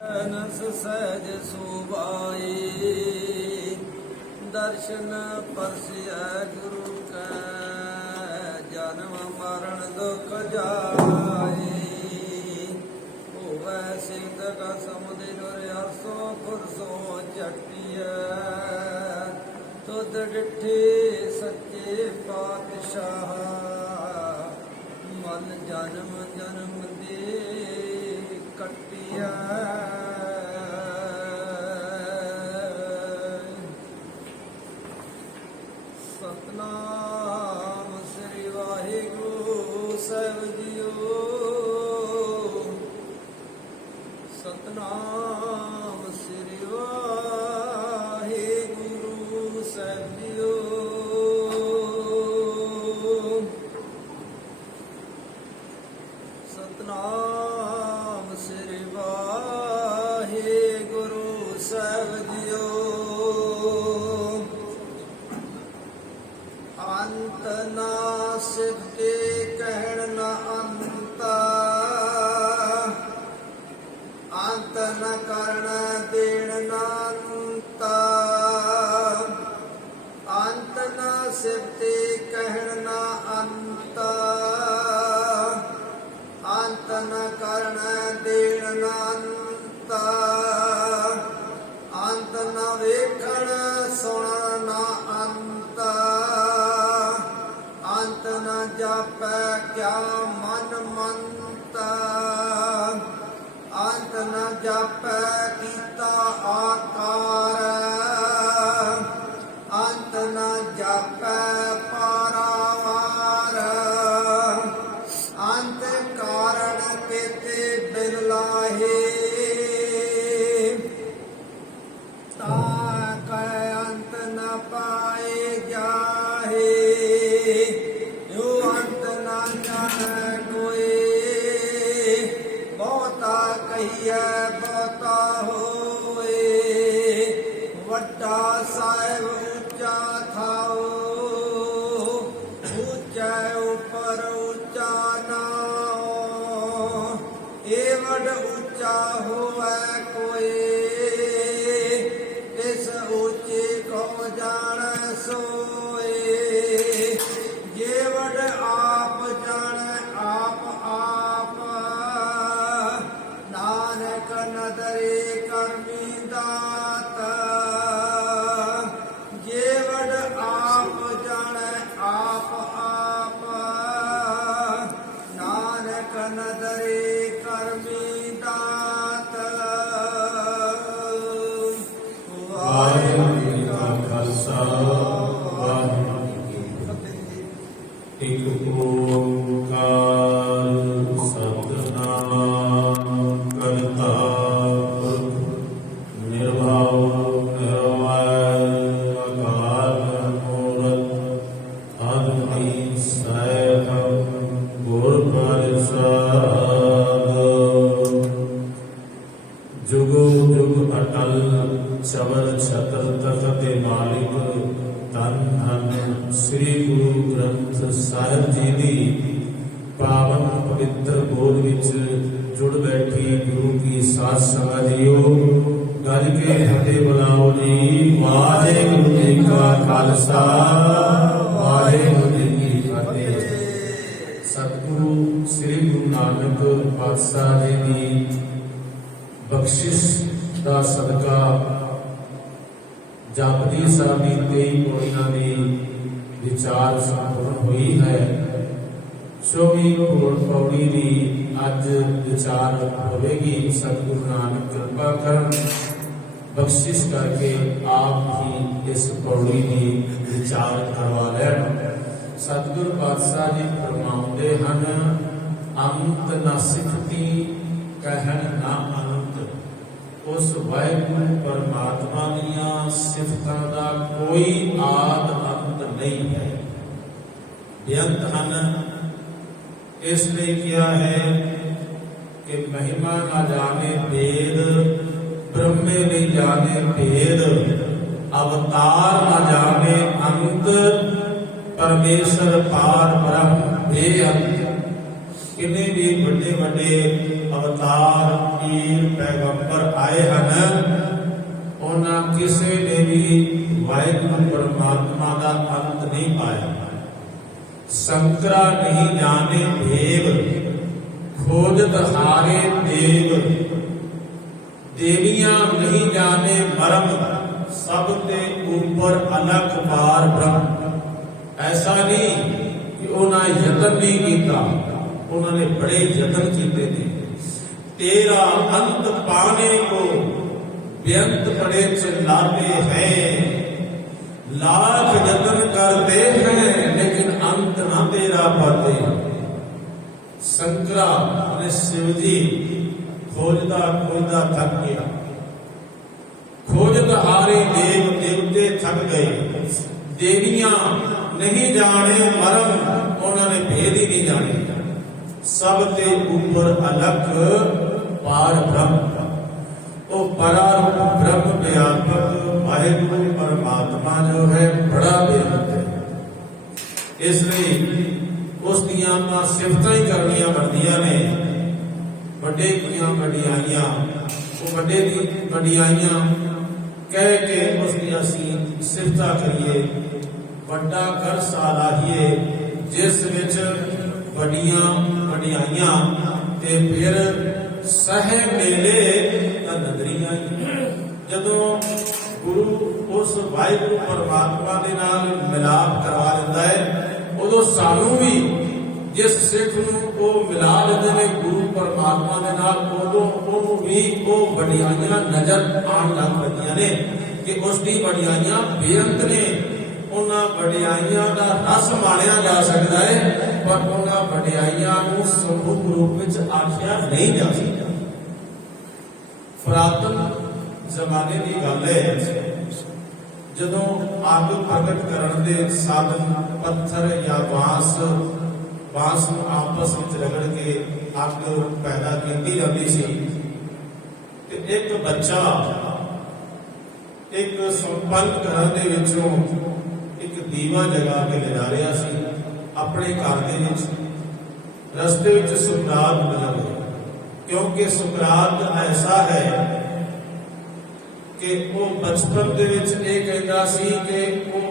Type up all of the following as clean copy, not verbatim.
नस सहज सुभाई दर्शन परसिया गुरु कै जन्म मरण दुख जाए होवै सिंध का समुद्र अरसो फुरसो चटिया तुद डिठे सच्चे पातशाह मन जन्म जन्म दे कटिया सतनाम श्री वाहिगुरु साहिब जीओ सतनाम श्री वाहिगुरु साहिब जीओ सतनाम श्री वाहिगुरु साहिब जीओ अंत ना सिद्धि कहण न अंता अंत न करण देण न अंता अंत न सिद्धि कहण न अंता अंत न करण देण न अंता अंत न वेखण सुणन न अंता अंत न जापै क्या मन मंता अंत न जापै कीता आकार अंत न जापै पारावार अंत कारण केते बिन लाहे ताकै अंत न पाए जाहे यो अंत न जाने कोई बहुता कहिए बहुता होए वड्डा साहिब ऊंचा थाओ ऊंचा ऊपर ऊंचा नाओ एवड ऊंचा होए कोई इस ऊंचे को जान सोए जेवड आप जाने आप आप नानक नदरे करमी दात जेवड आप जाने आप आप नानक नदरे करमी दात वाहिगुरू जी का खालसा वाहिगुरू जी की फतेह। एक ओंकार सतनाम करता पुरख निर्भव निर्वैर अकाल मूरत अजूनी सैभम गुर प्रसाद जुगो जुग अटल चवर छतर तखत मालिक धन धन श्री गुरु ग्रंथ ਸਾਹਿਬ ਜੀ ਦੀ ਪਾਵਨ ਪਵਿੱਤਰ ਗੋਦ ਵਿੱਚ ਜੁੜ ਬੈਠੀ ਗੁਰੂ ਕੀ ਸਾਧ ਸੰਗਤ ਜੀਓ ਗੱਜ ਕੇ ਫਤਿਹ ਬੁਲਾਓ ਜੀ। ਵਾਹਿਗੁਰੂ ਜੀ ਕਾ ਖਾਲਸਾ ਵਾਹਿਗੁਰੂ ਜੀ ਕੀ ਫਤਿਹ। ਸਤਿਗੁਰੂ ਸ੍ਰੀ ਗੁਰੂ ਨਾਨਕ ਪਾਤਸ਼ਾਹ ਜੀ ਦੀ ਬਖਸ਼ਿਸ਼ ਦਾ ਸਦਕਾ ਜਪਜੀ ਸਾਹਿਬ ਦੀ 23 ਪੌੜੀਆਂ ਦੀ ਵਿਚਾਰ ਸੰਪੂਰਨ ਹੋਈ ਹੈ। 24ਵੀਂ ਪੌੜੀ ਦੀ ਅੱਜ ਵਿਚਾਰ ਹੋਵੇਗੀ। ਸਤਿਗੁਰੂ ਨਾਨਕ ਕਿਰਪਾ ਕਰਨ ਬਖਸ਼ਿਸ਼ ਕਰਕੇ ਆਪ ਹੀ ਇਸ ਪੌੜੀ ਦੀ ਵਿਚਾਰ ਕਰਵਾ ਲੈਣ। ਸਤਿਗੁਰੂ ਪਾਤਸ਼ਾਹ ਜੀ ਫਰਮਾਉਂਦੇ ਹਨ ਅੰਤ ਨਾ ਸਿਖਤੀ ਕਹਿਣ ਨਾ ਅੰਤ। ਉਸ ਵਾਹਿਗੁਰੂ ਪਰਮਾਤਮਾ ਦੀਆਂ ਸਿਫਤਾਂ ਦਾ ਕੋਈ ਆਦ ਅੰਤ ਨਹੀਂ ਹੈ, ਬੇਅੰਤ ਹਨ। ਇਸ ਲਈ ਕਿਹਾ ਹੈ ਕਿ ਮਹਿਮਾ ਨਾ ਜਾਣੇ ਭੇਦ ब्रह्मे नहीं जाने भेद अवतार न जाने अंत परमेश्वर पार ब्रह्म बेअंत। किन्ने भी बड़े बड़े अवतार पीर पैगंबर आए हैं, उन्होंने किसी ने भी वाहिगुरु परमात्मा का अंत नहीं पाया। संकरा नहीं जाने भेद, खोजत हारे देव, देवियां नहीं जाने मरम, सबके ऊपर अलग पार ब्रह्म। ऐसा नहीं कि उन्होंने यत्न नहीं किया, उन्होंने बड़े यत्न किए थे। तेरा अंत पाने को बेअंत बड़े चिल्लाते हैं, लाख यत्न करते हैं लेकिन अंत ना तेरा पाते। शंकरा ने शिव जी खोजदा खोजदा थक गया, खोजत हारे देव देवते थक गए, देवियां नहीं जाने मरम, उन्होंने भेद ही नहीं जाने। सबके ऊपर अलग पार ब्रह्म, वो परारूप ब्रह्म व्यापक वाहिगुरु परमात्मा जो है बड़ा बेअंत है। इसलिए उस दियां सिफतां ही करनियां बनदियां ने। बड़े दियां वडियाइयां, वो बड़े दी वडियाइयां कह के उसकी असी सिफतां करिए। वड्डा कर सालाहिए जिस विच वडियां वडियाइयां ते फिर सहे मेले नदरियां। जदों गुरु उस वाहिगुरु परमात्मा दे नाल मिलाप करवा दिंदा है, उदों सानू भी जिस सिख नूं वो मिला दिंदे ने गुरु परमात्मा दे नाल, उदों ओनू भी वो वडियाइयां नजर आउण लग पैंदियां ने कि उसदी वडियाइयां बेअंत ने। उन्हां वडियाइयां दा रस माणिया जा सकदा है, पर उन्हां वडियाइयां नूं समूह रूप विच आखिया नहीं जा सकदा। पुरातन जमाने की गल है, जदों अग प्रगट करन दे साधन पत्थर या बांस नूं आपस विच रगड़ के अग पैदा कीती जाती सी, ते एक बच्चा एक संपन्न घर दे विचों एक दीवा जगा के ले जा रहा सी अपने घर दे विच। रस्ते विच सुकरात मिल गए, क्योंकि सुकरात ऐसा है कि वो बचपन दे विच ये कहता सी कि वो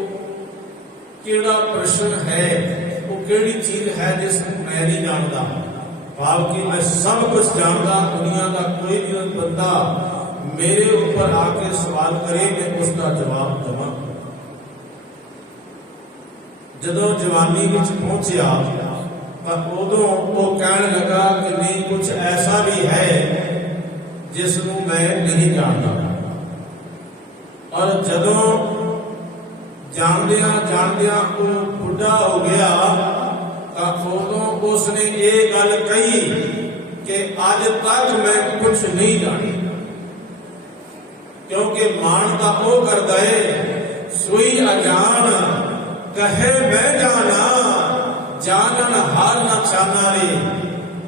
केड़ा प्रश्न है, वो केड़ी चीज है जिसको मैं नहीं जानता। भाव कि मैं सब कुछ जानता, दुनिया का कोई भी बंदा मेरे ऊपर आके सवाल करे, मैं उसका जवाब दूंगा। जदों जवानी विच पहुंचा तो उदों वो कहने लगा कि नहीं, कुछ ऐसा भी है जिसनों मैं नहीं जानता। और जदों जानदियां जानदियां वो बुढ़ा हो गया, तो उदों उसने ये गल कही कि अज तक मैं कुछ नहीं जानी। क्योंकि मानता वो करता है, सोई अजान कहे मैं जाना, जानन हार ना छाना रे।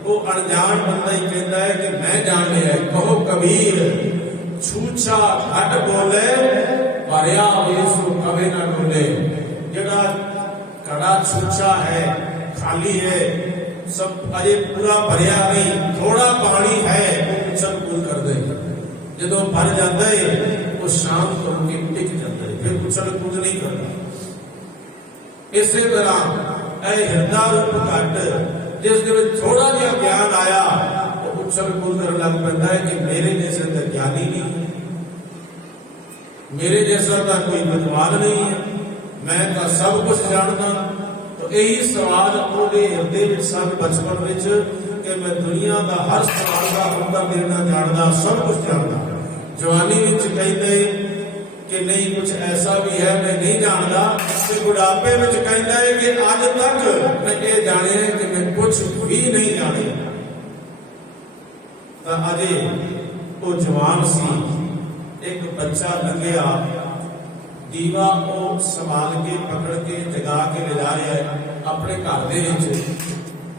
वो अनजान बंदा ही कहता है कि मैं जान लिया। कहो कबीर छूछा घट बोले, भरिया वेसु कभी ना डोले। जड़ा कड़ा छूछा है, खाली है, सब अजे पूरा भरिया नहीं, थोड़ा पानी है, वो उछल कूद कर दे। जदों भर जाता है वो शांत होकर टिक जाता है, फिर उछल कूद नहीं करता। इसे तरह हिरदा रूप घट जिस थोड़ा जिहा ज्ञान आया, वो उछल कूद कर लग पैंदा है कि मेरे जैसे तो ज्ञानी नहीं है, मेरे जैसा तो कोई विद्वान नहीं है, मैं तो सब कुछ जानता। तो यही सवाल उहदे हिरदे विच सन बचपन विच कि मैं दुनिया का हर सवाल का उत्तर देना जानता, सब कुछ जानता। जवानी विच कहते कि नहीं, कुछ ऐसा भी है मैं नहीं जानता। तो बुढ़ापे में कहता है कि आज तक मैं ये जाने कि मैं कुछ भी नहीं जाने। तो अजे वो जवान सी, एक बच्चा लंघिया, दीवा वो संभाल के पकड़ के जगा के ले जा रहा है अपने घर दे विच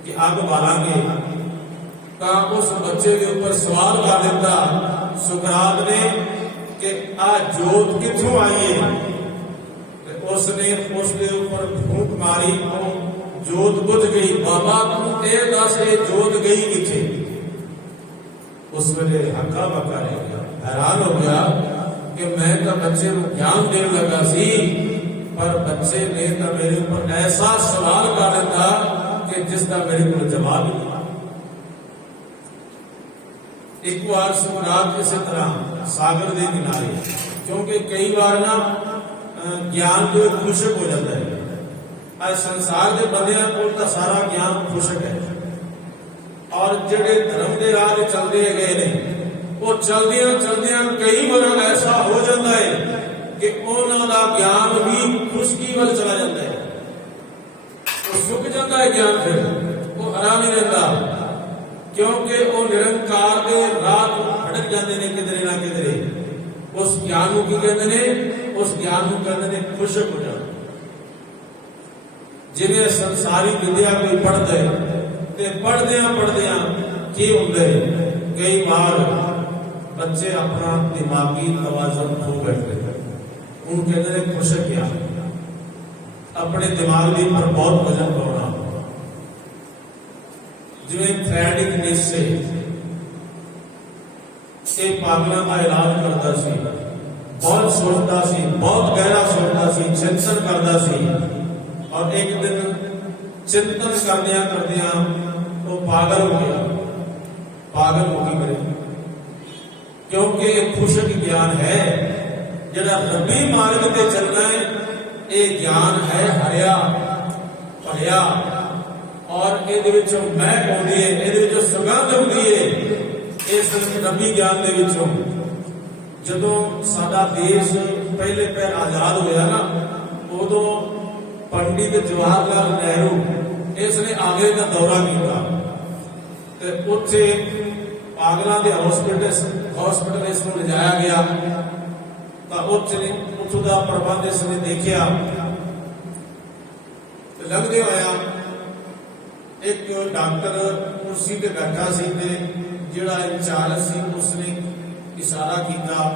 कि अग बालांगे। तो उस बच्चे के ऊपर सवाल कर दिता सुकरात ने कि आ जोत किथों आई है। उसने उसके ऊपर फूंक मारी, वो ਜੋਤ ਬੁਝ ਗਈ। ਬਾਬਾ ਤੂੰ ਇਹ ਦੱਸ ਇਹ ਜੋਤ ਗਈ ਕਿੱਥੇ? ਉਸ ਵੇਲੇ ਹੱਕਾ ਬੱਕਾ ਰਹਿ ਗਿਆ, हैरान हो गया कि मैं तो बच्चे को ज्ञान देने लगा सी, पर बच्चे ने तो मेरे ऊपर ऐसा सवाल कर दिता कि जिसका मेरे को जवाब ही नहीं। एक बार सुखनाथ इस तरह सागर के किनारे, क्योंकि कई बार ना ज्ञान जो खुशक हो जाता है। आज संसार के बंदियां को तो सारा ज्ञान खुशक है, और जेडे धर्म के राह चलते गए ने वो चलदियां चलदियां कई बार ऐसा हो जाता है कि उन्हों का ज्ञान भी खुशकी वाल चला जाता है, वो सुख जाता है ज्ञान, फिर वो हरा नहीं रहता, क्योंकि वो निरंकार के राह भटक जाते हैं किधरे ना किधरे। उस ज्ञान को की कहते हैं? उस ज्ञान को कहते हैं खुशक हो जाना। जिन्हें संसारी विद्या कोई पढ़ते पढ़दिया की होंगे, कई बार बच्चे अपना दिमागी तवाज़ुन खो बैठते हैं। उन कहते हैं खुशक ज्ञान, अपने दिमाग के ऊपर बहुत वजन पाना। जिवें थ्रैडिंग निश्चय ये पागलों का इलाज करता सी, बहुत सोचता सी, बहुत गहरा सोचता सी, चिंतन करता सी, और एक दिन चिंतन करदिया वो पागल हो गया, पागल हो गई मेरे, क्योंकि खुशक ज्ञान है जरा रबी मार्ग पे चलना है। ये ज्ञान है हरिया भरिया, और ये महक आती है, ये सुगंध होती है इस रबी ज्ञान के विचों। जदों साडा देश पहले पैर आजाद होया ना, उदों पंडित जवाहरलाल नेहरू इसने आगरे का दौरा किया, तो उत्थे पागलों के हॉस्पिटल इसको ले जाया गया, तो उत्थों का प्रबंध इसने देखा। लगदे होया एक डॉक्टर कुर्सी पे बैठा सी, जिहड़ा इंचार्ज सी उसने इशारा किया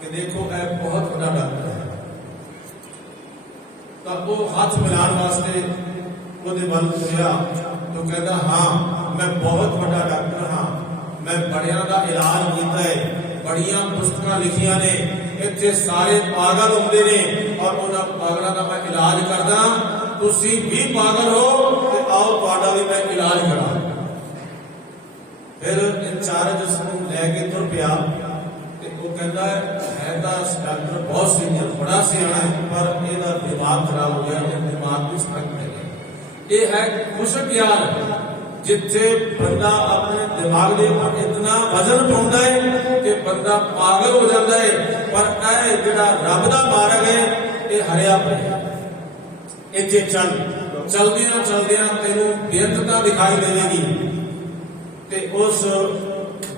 कि देखो यह बहुत बड़ा डॉक्टर है। तो वो हाथ मिलाने वास्ते ਉਹਦੇ ਵੱਲ ਤੁਰਿਆ, तो कहता हाँ मैं बहुत बड़ा डॉक्टर हाँ, मैं बड़िया का इलाज किया है, बड़िया पुस्तकां लिखिया ने, इत्थे सारे पागल होंदे ने और उन्होंने पागलों का मैं इलाज करदा, तुसी भी पागल हो तो आओ तुहाडा भी मैं इलाज करा। फिर इंचार्ज उसनूं लैके तुर पिया, वो कहता है डॉक्टर बहुत सीनियर बड़ा सियाना है, पर ਇਹਦਾ दिमाग खराब हो गया, दिमाग भी फर्क पै गया। ये है खुशक ज्ञान, जिथे बंदा अपने दिमाग के ऊपर इतना वजन पाउंदा है कि बंदा पागल हो जाता है। पर यह जिहड़ा रब दा मार्ग है ये हरिया भरिया, इत्थे चलदियां चलदियां तैनूं बेअंतता दिखाई देगी, ते उस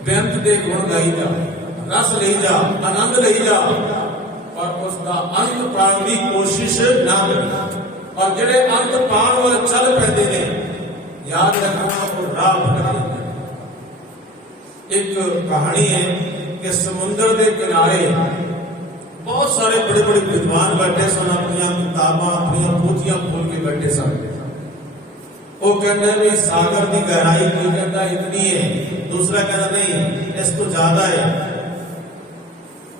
बेअंत दे गुण गाई जा, रस ले जा, आनंद ले जा, और उसका अंत पाने की कोशिश ना करें। और जिहड़े अंत पाण वाल चल पैंदे ने, याद रखना वो राह भटक जाते। एक कहानी है कि समुद्र के किनारे बहुत सारे बड़े बड़े विद्वान बैठे सन, अपनी किताबां अपनी पोथियां खोल के बैठे सन। वो कहते हैं भी सागर की गहराई कोई कहता इतनी है, दूसरा कहता नहीं इस तो ज्यादा है।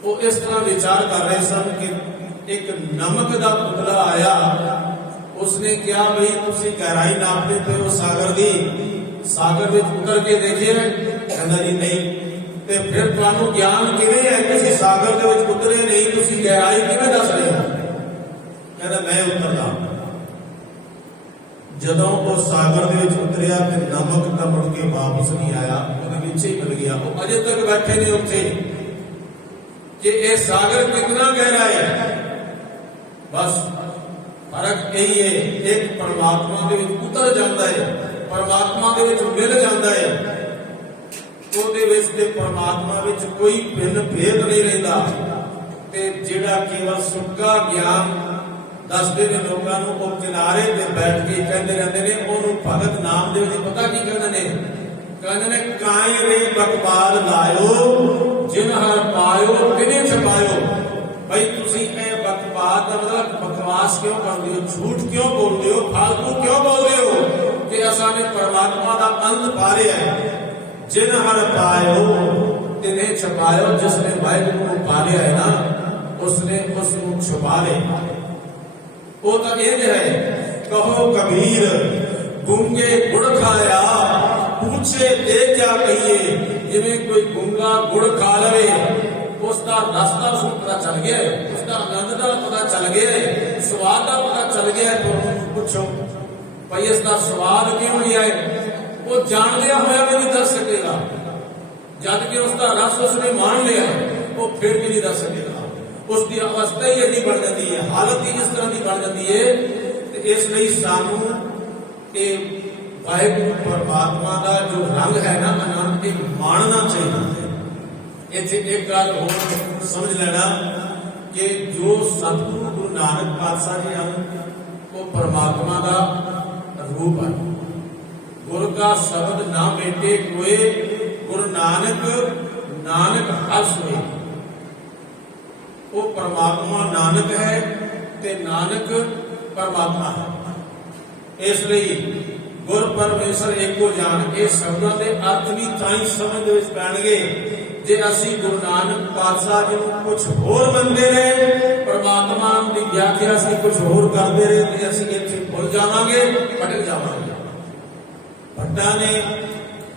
वो इस तरह विचार कर रहे सन कि एक नमक का पुतला आया, उसने क्या भाई तुसी गहराई नापते थे वो सागर की, सागर में उतर के देखिए, कहता जी नहीं। ते फिर तुहानू ज्ञान किवें है कि सागर के विच उतरे नहीं, तुसी गहराई किवें दस रहे हो? कहता मैं उतरदा। जदों वो सागर के विच उतरिया ते नमक तां मुड़ के वापस नहीं आया, उहदे विच ही मिल गया। वो अजे तक बैठे ने उत्थे कि ये सागर कितना गहरा है। बस फर्क यही है, एक परमात्मा के विच उतर जाता है, परमात्मा के विच मिल जाता है, ਉਹਦੇ ਵਿੱਚ ਤੇ परमात्मा ਵਿੱਚ कोई भिन्न भेद नहीं रहता। ਤੇ ਜਿਹੜਾ केवल ਸੁੱਕਾ ਗਿਆਨ ਦੱਸਦੇ ਨੇ ਲੋਕਾਂ ਨੂੰ, ਉਹ ਕਿਨਾਰੇ ਤੇ ਬੈਠ ਕੇ ਕਹਿੰਦੇ ਰਹਿੰਦੇ ਨੇ, ਉਹਨੂੰ ਭਗਤ ਨਾਮਦੇਵ ਜੀ ਪਤਾ ਕੀ ਕਹਿੰਦੇ ਨੇ? ਕਹਿੰਦੇ ਨੇ ਕਾਇ ਰੇ ਬਕਬਾਲ ਲਾਇਓ, ਜਿਨ ਹਰ ਪਾਇਓ ਤਿਨੇ ਛਪਾਇਓ। ਭਾਈ ਤੁਸੀਂ ਇਹ ਬਕਬਾਲ ਦਾ ਮਤਲਬ तक बकवास क्यों करते हो, झूठ क्यों बोलते हो, फालतू क्यों बोलते हो कि असा ने परमात्मा का अंत पा लिया है। जिन हर पायो तिन्हें छुपायो, जिसने वाहिगुरु को पा लिया है ना उसने उसको छुपा लिया। वो तो ये है, कहो कबीर गूंगे गुड़ खाया, पूछे दे क्या कहिए। जिमें कोई गूंगा गुड़ खा लवे उसका रस्ता उसको पता चल गया है, उसका आनंद का पता चल गया है, स्वाद का पता चल गया है। तो पूछो भाई इसका स्वाद क्यों लिया है, वो जान लिया हुआ भी नहीं दस सकेगा। जबकि उसका रस उसने मान लिया है वो फिर भी नहीं दस सकेगा। उसकी अवस्था ही यदि बढ़ जाती है, हालत ही इस तरह की बढ़ जाती है। तो इसलिए सानू वाहिगुरु परमात्मा का जो रंग है ना आनंद मानना चाहिए। इतने एक गल होर समझ लेना कि जो सतगुरु गुरु नानक पातशाह जी हैं वो परमात्मा का रूप है। गुरु का शब्द ना बेटे कोई, गुरु नानक नानक हस हुए। वो परमात्मा नानक है ते नानक परमात्मा है। इसलिए गुर परमेश्वर एको जान, ये शब्दों के अर्थ भी ताई समझ पैणगे जे असी गुरु नानक पातशाह जी को कुछ होर मनते रहे, परमात्मा की व्याख्या असी कुछ होर करते रहे तो असी इत्थे भुल जावांगे, भटक जावांगे। भट्टा ने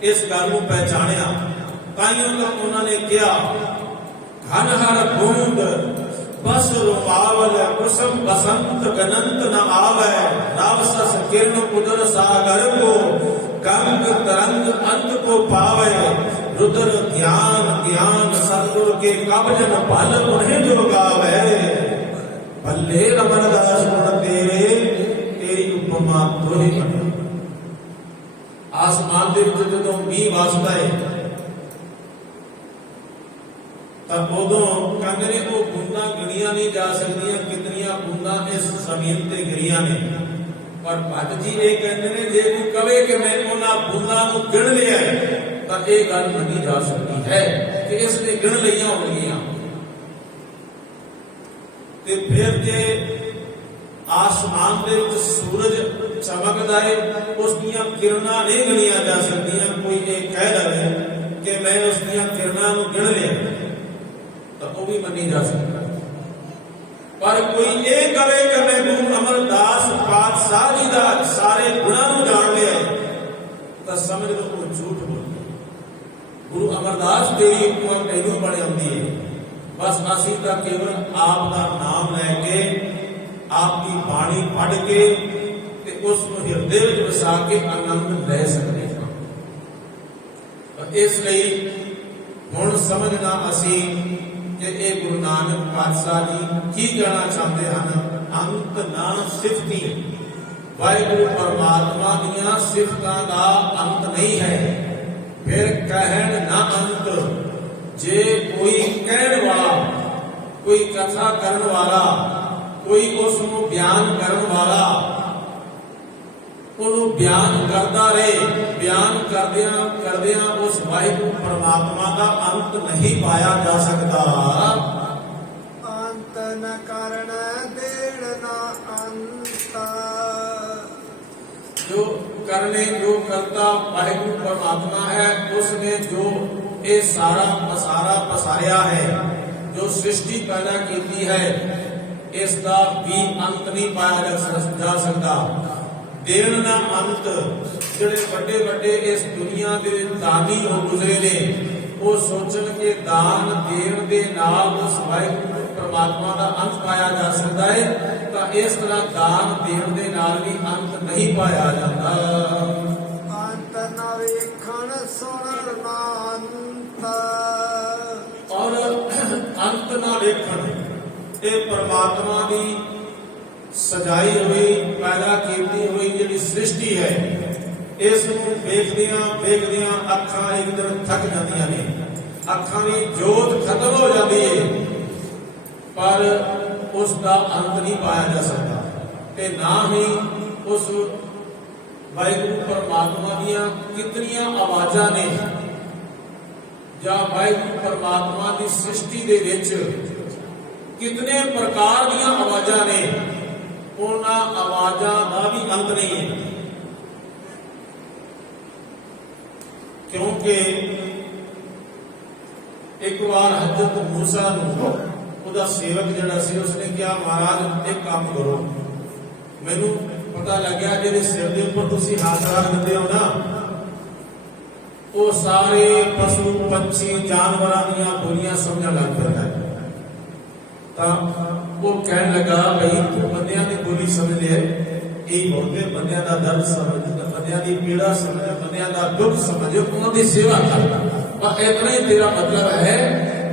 इस गल को पहचानिया, ताइयों तो उन्होंने कहा घन हर बूंद बस रुमावल, कुसुम बसंत गनंत न आवे, रावसस किरण कुदर सागर को, गंग तरंग अंत को पावे, रुद्र ध्यान ज्ञान सतगुरु के कबजन भल उन्हें जो गावे, भले रमनदास गुण तेरे, तेरी उपमा तो ही बने। आसमान के विच जदों मींह वसदा है तब उदों कहते ने वो बूंदा गिनिया नहीं जा सकती, कितनियां बूंदा इस जमीन ते गिरिया ने। पर भट्ट जी ये कहते ने जे कोई कहे कि मैं उन्होंने बूंदा को गिन लिया है तो यह गल मनी जा सकती है कि इसने गिन लिया होंगियां। ते फिर जे आसमान दे विच सूरज चमकदा है उसदियां किरणां नहीं गिनिया जा सकदियां। कोई ये कह लवे कि मैं उसदियां किरणां नूं गिन लिया तो वो भी मनी जा सकता। पर कोई ये कहे कि मैं गुरु अमरदास पातशाह जी का सारे गुणों को जान लिया तो समझ लो वो झूठ बोलते। गुरु अमरदास तेरी उपमा तेनों बड़े आती है, बस असी तो केवल आप का नाम लैके आपकी बाणी पढ़ के उसको हृदय में वसा के आनंद ले सकते हैं। इसलिए हुण समझना असी कि ये गुरु नानक पातशाह जी की कहना चाहते हैं, अंत ना सिफती। वाहिगुरु परमात्मा दियां सिफतां दा अंत नहीं है, फिर कहन ना अंत। जे कोई कहन वाला, कोई कथा करन वाला, कोई उसको बयान करन वाला उन्होंने बयान करता रहे, बयान करदियां करदियां उस वाहिगुरु परमात्मा का अंत नहीं पाया जा सकता। अंत न करण देण ना अंत। जो करने जो करता वाहिगुरु परमात्मा है, उसने जो ये सारा पसारिया है, जो सृष्टि पैदा की है, इसका भी अंत नहीं पाया जा सकता। देण ना अंत। जिहड़े बड़े बड़े इस दुनिया के दानी हो गुजरे ने, वो सोचन के दान देण दे नाल उस वाहिगुरु परमात्मा का अंत पाया जा सकता है, तो इस तरह दान देण दे नाल भी अंत नहीं पाया जाता। अंत न वेखण सुणन ना अंत। और अंत ना वेखण, ये परमात्मा की सजाई हुई पैदा की हुई जी सृष्टि है, इस वेखदियां वेखदियां अखां एक दिन थक जांदियां ने, अखां की जोत खत्म हो जाती है, पर उसका अंत नहीं पाया जा सकता। ते ना ही उस वाहिगुरु परमात्मा दियां कितनियां आवाजां ने, जां वाहिगुरु परमात्मा की सृष्टि दे विच कितने प्रकार ਦੀਆਂ ਆਵਾਜ਼ਾਂ ਨੇ, ਉਹਨਾਂ ਆਵਾਜ਼ਾਂ ਦਾ ਵੀ ਅੰਤ ਨਹੀਂ ਹੈ। क्योंकि एक बार हजरत मूसा ਉਹਦਾ ਸੇਵਕ ਜਿਹੜਾ ਸੀ ਉਸਨੇ ਕਿਹਾ ਮਹਾਰਾਜ ਇੱਕ ਕੰਮ ਕਰੋ, ਮੈਨੂੰ ਪਤਾ ਲੱਗਿਆ ਜਿਹਦੇ ਸਿਰ ਦੇ ਉੱਪਰ ਤੁਸੀਂ ਹੱਥ ਰੱਖ ਦਿੰਦੇ ਹੋ ਨਾ ਉਹ ਸਾਰੇ ਪਸ਼ੂ ਪੰਛੀ ਜਾਨਵਰਾਂ ਦੀਆਂ ਬੋਲੀਆਂ ਸਮਝਣ ਲੱਗ ਪੈਂਦਾ ਹੈ। ਤਾਂ ਉਹ ਕਹਿਣ ਲੱਗਾ ਬਈ ਤੂੰ ਬੰਦਿਆਂ ਦੀ ਬੋਲੀ ਸਮਝ ਲੈ, ਇਹ ਹੋਵੇ ਬੰਦਿਆਂ ਦਾ ਦਰਦ ਸਮਝ, ਬੰਦਿਆਂ ਦੀ ਪੀੜਾ ਸਮਝ, ਬੰਦਿਆਂ ਦਾ ਦੁੱਖ ਸਮਝ, ਉਹਨਾਂ ਦੀ ਸੇਵਾ ਕਰ। ਪਰ ਇਤਨਾ ਹੀ ਤੇਰਾ ਮਤਲਬ ਹੈ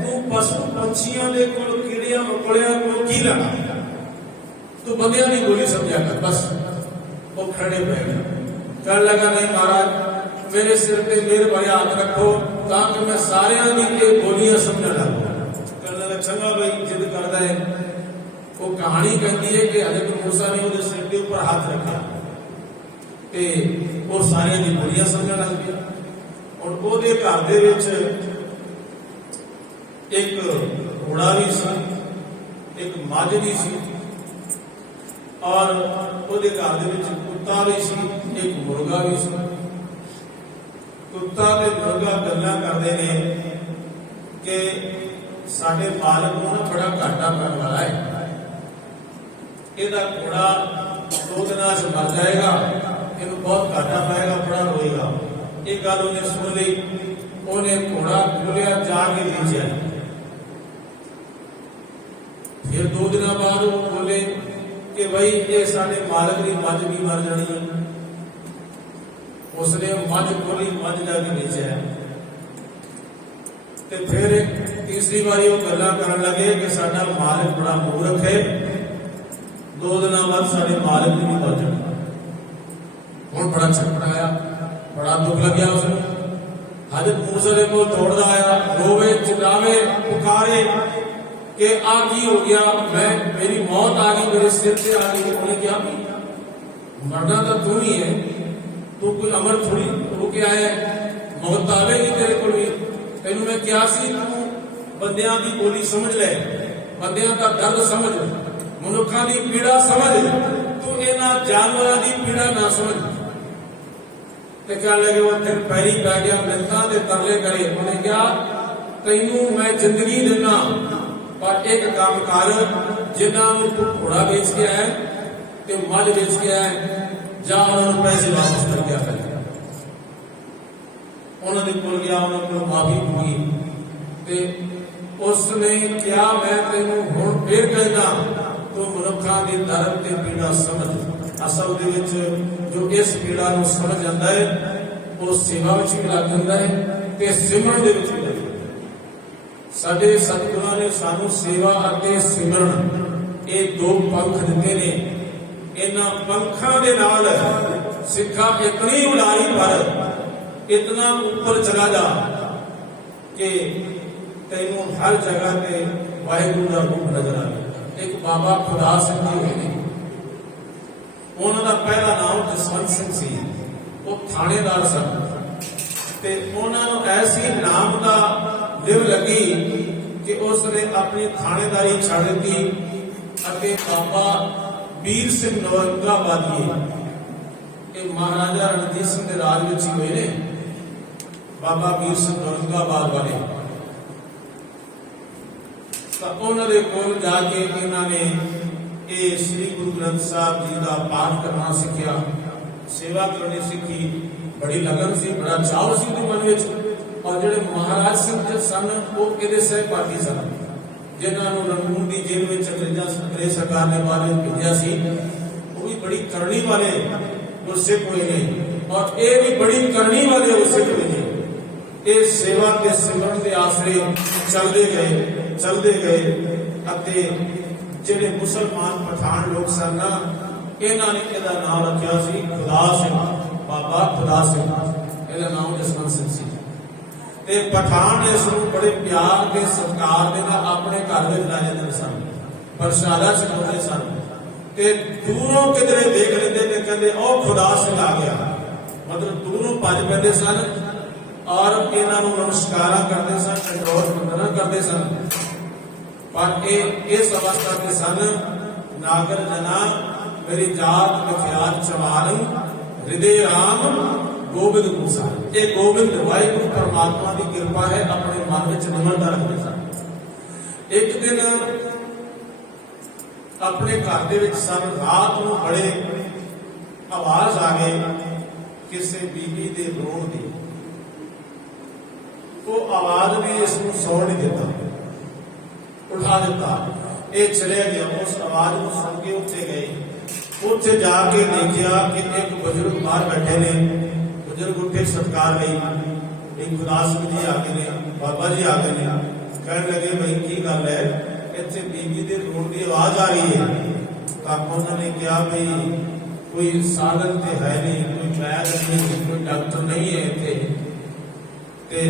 ਤੂੰ ਪਸ਼ੂ ਪੰਛੀਆਂ ਦੇ ਕੋਲ ਕੀੜਿਆਂ ਮਕੌੜਿਆਂ ਕੋਲ ਕੀ ਲੈਣਾ, ਤੂੰ ਬੰਦਿਆਂ ਦੀ ਬੋਲੀ ਸਮਝਿਆ ਕਰ ਬਸ। ਉਹ ਖੜੇ ਪੈ ਗਏ, ਕਹਿਣ ਲੱਗਾ ਨਹੀਂ ਮਹਾਰਾਜ ਮੇਰੇ ਸਿਰ ਤੇ ਮੇਰ ਭਰਿਆ ਹੱਥ ਰੱਖੋ ਤਾਂ ਕਿ ਮੈਂ ਸਾਰਿਆਂ ਦੀ ਇਹ ਬੋਲੀਆਂ ਸਮਝਣ ਲੱਗਾ। ਕਹਿਣ ਲੱਗਾ ਚੰਗਾ ਬਈ ਜਿੱਦ ਕਰਦਾ ਹੈ। ਉਹ ਕਹਾਣੀ ਕਹਿੰਦੀ ਹੈ ਕਿ ਹਜ਼ਰਤ मूसा ਨੇ ਉਹਦੇ ਸਿਰ ਦੇ ਉੱਪਰ ਹੱਥ ਰੱਖਿਆ ਤੇ ਉਹ ਸਾਰਿਆਂ ਦੀ ਬੋਲੀਆਂ ਸਮਝਣ ਲੱਗ ਪਿਆ। ਔਰ ਉਹਦੇ ਘਰ ਦੇ ਵਿੱਚ ਇੱਕ ਘੋੜਾ ਵੀ ਸੀ, ਇੱਕ ਮੱਝ ਵੀ ਸੀ, ਔਰ ਉਹਦੇ ਘਰ ਦੇ ਵਿੱਚ ਕੁੱਤਾ ਵੀ ਸੀ, ਇੱਕ ਮੁਰਗਾ ਵੀ ਸੀ। ਕੁੱਤਾ ਤੇ ਮੁਰਗਾ ਗੱਲਾਂ ਕਰਦੇ ਨੇ ਕਿ ਸਾਡੇ ਮਾਲਕ ਨੂੰ ਨਾ ਬੜਾ ਘਾਟਾ ਪੈਣ ਵਾਲਾ ਹੈ, ਇਹਦਾ ਘੋੜਾ 2 ਦਿਨਾਂ 'ਚ ਮਰ ਜਾਏਗਾ, ਇਹਨੂੰ ਬਹੁਤ ਘਾਟਾ ਪਏਗਾ, ਬੜਾ ਰੋਏਗਾ। ਇਹ ਗੱਲ ਉਹਨੇ ਸੁਣ ਲਈ, ਉਹਨੇ ਘੋੜਾ ਖੋਲਿਆ ਜਾ ਕੇ ਵੇਚਿਆ। ਫਿਰ 2 ਦਿਨਾਂ ਬਾਅਦ ਉਹ ਬੋਲੇ ਕਿ ਬਈ ਇਹ ਸਾਡੇ ਮਾਲਕ ਦੀ ਮੱਝ ਵੀ ਮਰ ਜਾਣੀ ਹੈ। ਉਸਨੇ ਮੱਝ ਖੋਲੀ, ਮੱਝ ਜਾ ਕੇ ਵੇਚਿਆ। ਤੇ ਫਿਰ ਤੀਸਰੀ ਵਾਰੀ ਉਹ ਗੱਲਾਂ ਕਰਨ ਲੱਗੇ ਕਿ ਸਾਡਾ ਮਾਲਕ ਬੜਾ ਮੂਰਖ ਹੈ, 2 ਦਿਨਾਂ ਬਾਅਦ ਸਾਡੇ ਮਾਲਕ ਦੀ ਵੀ ਮਰ ਜਾਣੀ। ਹੁਣ ਬੜਾ ਛਟਪਟਾਇਆ, ਬੜਾ ਦੁੱਖ ਲੱਗਿਆ ਉਸਨੂੰ। हजरत मूसा ਦੇ ਕੋਲ ਦੌੜਦਾ ਆਇਆ, ਰੋਵੇ ਚਿल्लावे ਪੁਕਾਰੇ कि आ की हो गया, मैं मेरी मौत आ गई, मेरे सिर से आ गई। उन्हें क्या मरना तो तू ही है, तू कोई अमर थोड़ी होके आया, मौत आवेगी तेरे को भी। तेन मैं क्या सी, तू बंदियां की बोली समझ ले, बंदियां का दर्द समझ, मनुखा की पीड़ा समझ, तू इन्हां जानवरां की पीड़ा ना समझ। ते कह लगे वो फिर पैरी पै गया, मिन्नतां ते तरले करे। उन्हें क्या तैनू मैं जिंदगी देना, पर एक काम कर, जिन्होंने तू घोड़ा बेच के आया ते मझ बेच के आया, जा उन्होंने पैसे वापस कर गया। उन्होंने कोल गया, उन्होंने माफी मंगी ते उसने क्या मैं तेनू हुण फिर कहना, तू मनुखा की दर्द ते पीड़ा समझ। असल दे विच जो इस पीड़ा नूं समझ जांदा है वो सेवा विच भी लग जांदा है ते सिमरन दे विच भी लग जांदा है। साडे सतगुरां ने सानू सेवा अते सिमरन ये 2 पंख दिते ने। इन्हां पंखां दे नाल सिक्खा इतनी उड़ाई पर, इतना ऊपर चला जा कि तैनू हर जगह ते वाहिगुरू दा रूप नजर आवे। एक बाबा खुदा सिंह जी होए ने, ਉਹਨਾਂ ਦਾ ਪਹਿਲਾ ਨਾਮ ਜਸਵੰਤ ਸਿੰਘ ਸੀ, ਉਹ ਥਾਣੇਦਾਰ ਸਨ ਤੇ ਉਹਨਾਂ ਨੂੰ ਐਸੀ ਨਾਮ ਦਾ ਲਿਵ ਲੱਗੀ ਕਿ ਉਸਨੇ ਆਪਣੀ ਥਾਣੇਦਾਰੀ ਛੱਡ ਦਿੱਤੀ ਅਤੇ ਬਾਬਾ ਵੀਰ ਸਿੰਘ ਨੌਰੰਗਾਬਾਦੀਏ, ਇਹ ਮਹਾਰਾਜਾ ਰਣਜੀਤ ਸਿੰਘ ਦੇ ਰਾਜ ਵਿੱਚ ਹੀ ਹੋਏ ਨੇ, ਬਾਬਾ ਵੀਰ ਸਿੰਘ ਨੌਰੰਗਾਬਾਦ ਵਾਲੇ। ਤਾਂ ਉਹਨਾਂ ਦੇ ਕੋਲ ਜਾ ਕੇ ਇਹਨਾਂ ਨੇ ਇਹ श्री गुरु ग्रंथ साहब जी का पाठ करना सीखिया, सेवा करनी सीखी। बड़ी लगन सी, बड़ा चाव सी मन विच। और जिहड़े महाराज सिंह जी सन वो इहदे सहपाठी सन, जिन्होंने रंगून की जेल में अंग्रेज सरकार ने बाहर भेजा सी। वो भी बड़ी करनी वाले गुरसिख हुए ने और ये भी बड़ी करनी वाले गुरसिख हुए ने। ये सेवा के सिमरन के आसरे चलते गए ਜਿਹੜੇ ਮੁਸਲਮਾਨ ਪਠਾਨ ਲੋਕ ਸਨ ਨਾ, ਇਹਨਾਂ ਨੇ ਇਹਦਾ ਨਾਮ ਰੱਖਿਆ ਸੀ ਖੁਦਾ ਸਿੰਘ, ਬਾਬਾ ਖੁਦਾ ਸਿੰਘ। ਇਹਦਾ ਨਾਮ ਜਸਵੰਤ ਸਿੰਘ ਸੀ ਤੇ ਪਠਾਨ ਇਸ ਨੂੰ ਬੜੇ ਪਿਆਰ ਤੇ ਸਤਿਕਾਰ ਦੇ ਨਾਲ ਆਪਣੇ ਘਰ ਵਿੱਚ ਲੈ ਜਾਂਦੇ ਸਨ, ਪ੍ਰਸ਼ਾਦਾ ਛਕਾਉਂਦੇ ਸਨ ਤੇ ਦੂਰੋਂ ਕਿਧਰੇ ਦੇਖ ਲੈਂਦੇ ਤੇ ਕਹਿੰਦੇ ਉਹ ਖੁਦਾ ਸਿੰਘ ਆ ਗਿਆ, ਮਤਲਬ ਦੂਰੋਂ ਭੱਜ ਪੈਂਦੇ ਸਨ ਔਰ ਇਹਨਾਂ ਨੂੰ ਨਮਸਕਾਰਾਂ ਕਰਦੇ ਸਨ, ਕੰਡੋਰ ਵੰਦਨਾ ਕਰਦੇ ਸਨ। पर इस अवस्था के सन नागर जना मेरी जात विख्यात चमारन हृदय राम गोबिंद मूसा। ये गोबिंद वाहिगुरु परमात्मा की कृपा है, अपने मन में निमरता रखते सन। एक दिन अपने घर के सन, रात को बड़े आवाज आ गई किसी बीबी के रोण की। वो आवाज ने इसको सौ नहीं देता, उठा दिता। ये चले गया, उस आवाज को सुन के उत्थे गए। उत्थे जाके देखा कि एक बुजुर्ग बाहर बैठे ने। बुजुर्ग उठे, सत्कार गई। एक खुदा सिंह जी आ गए ने, बाबा जी आ गए ने। कहने लगे भाई की गल है, इतने बीबी के रोण की आवाज आ रही है। तो उन्होंने कहा भाई कोई साधन तो है नहीं, कोई वैद नहीं, कोई डॉक्टर नहीं है इतने। ते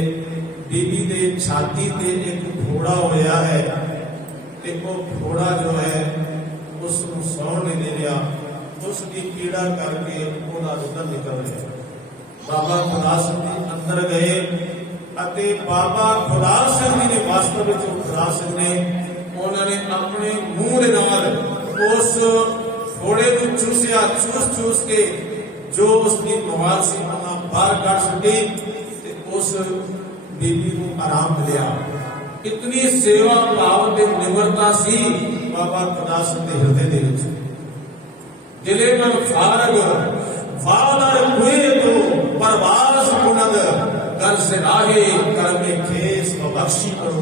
बीबी के छाती ते एक फोड़ा होया है, ते वो फोड़ा जो है उसको सौण नहीं दे रहा, उसकी पीड़ा करके ਉਹਦਾ रुदन निकल रहा। बाबा खुदा सिंह जी अंदर गए ਅਤੇ बाबा खुदा सिंह जी ने वास्तव में खुदा सिंह ने उन्होंने अपने मुंह ਦੇ ਨਾਲ उस फोड़े को चूसिया, चूस के जो उसकी मवाल सी उन्होंने बाहर ਕੱਢ सुटी। उस बीबी को आराम मिलिया। इतनी सेवा भाव ਤੇ ਨਿਮਰਤਾ ਸੀ बाबा खुदा सिंह के हृदय ਦੇ ਵਿੱਚ। दिले मन फारग वादर हुए तो परवास बुलंद कर से राहे कर में खेस बख्शी करो।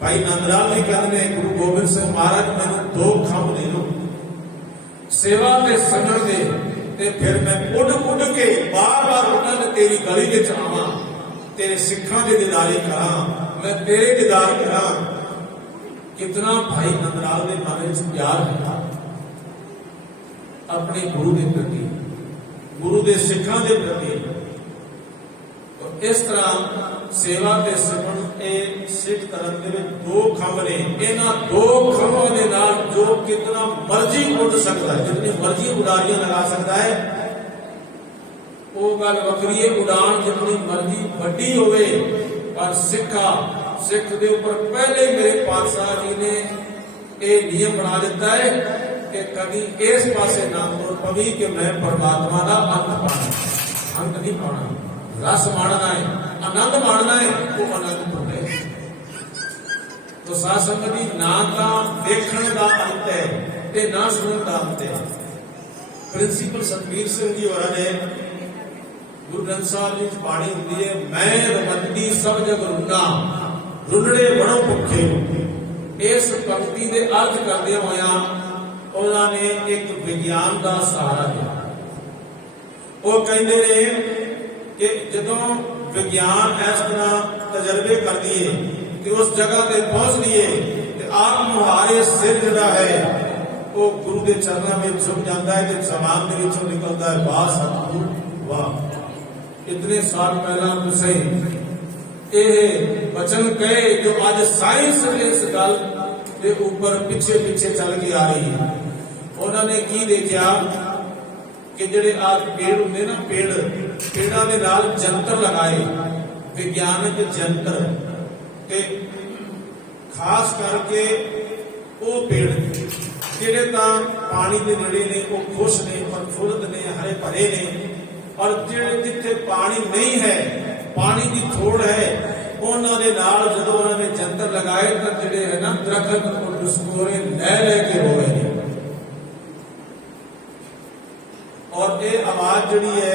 भाई नंदलाल जी कहते हैं गुरु गोबिंद सिंह महाराज मैंने दो खंभ दे दो, सेवा ते संगण दे, ते फिर मैं उड़ उड़ के बार बार उठन तेरी गली में आवा, तेरे सिखा के दीदारे करा, मैं तेरे दीदार करा। कितना भाई नंदलाल के मन में प्यार है अपने गुरु के प्रति, गुरु के सिखा के प्रति। तो इस तरह सेवा के संबंध सिख धर्म के दो खंभ ने। इन्हां दो खंभों के नाल जो कितना मर्जी उड़ सकता है, जितनी मर्जी उड़ारियां लगा सकता है, वो गल वखरी है। उड़ान जितनी मर्जी वड्डी होवे, पर सिख के ऊपर पहले मेरे पातशाह जी ने यह नियम बना दिता है कि कभी इस पासे ना तुर पवी कि मैं परमात्मा का अंत पाना, अंत नहीं पाना, रस माणना है, आनंद माणना है, वो आनंद टुटे। तो साध संगत जी ना तो देखने का अंत है ते ना सुनने का अंत है। प्रिंसीपल सतबीर सिंह जी होर ने गुरु ग्रंथ साहब जी बाणी होती है, मैं रमंदी सब जग रुना रुनड़े बड़ो भुखे। इस पंक्ति के अर्थ करदे होया उन्होंने एक विज्ञान का सहारा लिया। वो कहते ने कि जदों विज्ञान इस तरह तजर्बे कर दिए कि उस जगह पे पहुंच लिए तो आप मुहारे सिर जिहड़ा है वो गुरु के चरणों में झुक जाता है, तो जबान के विचों निकलता है वाह सतगुर वाह। इतने साल पहला तुसीं ये वचन कहे जो आज साइंस इस गल के ऊपर पीछे पीछे चल के आ रही है। उन्होंने की देखा कि जेडे आज पेड़ होंगे ना, पेड़ों के नाल जंतर लगाए, विज्ञानिक जंतर, ते खास करके वो पेड़ जेडे तां पानी के नेड़े ने, वो खुश ने, प्रफुल्लित ने, हरे भरे ने, और जेडे जिथे पानी नहीं है, पानी की थोड़ है, उन्होंने नाल जदों उन्होंने जंतर लगाए तो जेडे है ना दरखत मुस्कुरे ले के हो गए। और ये आवाज जी है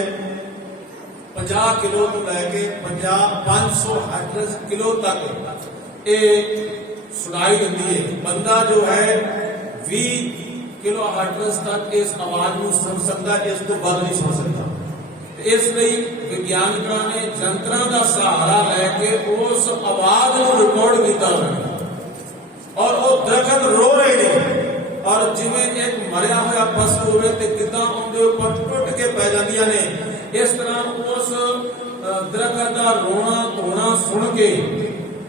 50 किलो तो लैके 500 हर्ट्ज किलो तक ये सुनाई देती है। बंदा जो है 20 किलो हर्ट्ज तक इस आवाज को सुन सकता है, इस तो बद नहीं सुन सकता। इसलिए विज्ञानिकों ने जंतरां का सहारा लैके उस आवाज को रिकॉर्ड किया और वो दरखत रो रहे हैं, और जिवें एक मरिया हुआ पशु होवे ते किदां उनके ऊपर टुट के पै जांदियां ने, इस तरह उस दरखत का रोना धोना सुन के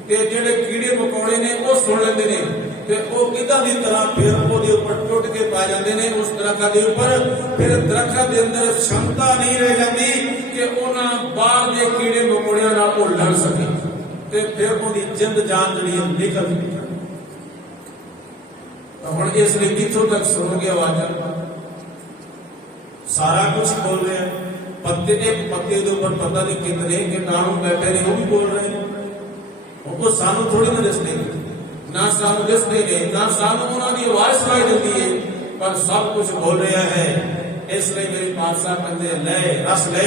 ते जेडे कीड़े मकोड़े ने वो सुन लेंदे ने, ते वो किदां दी तरह फिर ओदे ऊपर टुट के पै जांदे ने उस दरखत के ऊपर। फिर दरखत के अंदर क्षमता नहीं रह जाती कि उन्हां बाहर के कीड़े मकोड़ियां नाल वो लड़ सके। ਤੇ ਫਿਰ ਉਹਦੀ ਜਿੰਦ ਜਾਨ ਜਿਹੜੀ ਨਿਕਲ ਗਈ। ਹੁਣ ਇਸ ਲਈ ਕਿੱਥੋਂ ਤੱਕ ਸੁਣੋਗੇ ਆਵਾਜ਼ਾਂ? ਸਾਰਾ ਕੁਝ ਬੋਲ ਰਹੇ हैं, पत्ते एक पत्ते के ऊपर पता नहीं कितने कीटाणु बैठे ने, वो भी बोल रहे हैं। उनको सानू थोड़ी ना दिसते, ना सानू दिसते ने, ना सानू उन्होंने आवाज सुनाई देती है, पर सब कुछ बोल रहे हैं। इसलिए मेरे पातशाह कहते ले रस ले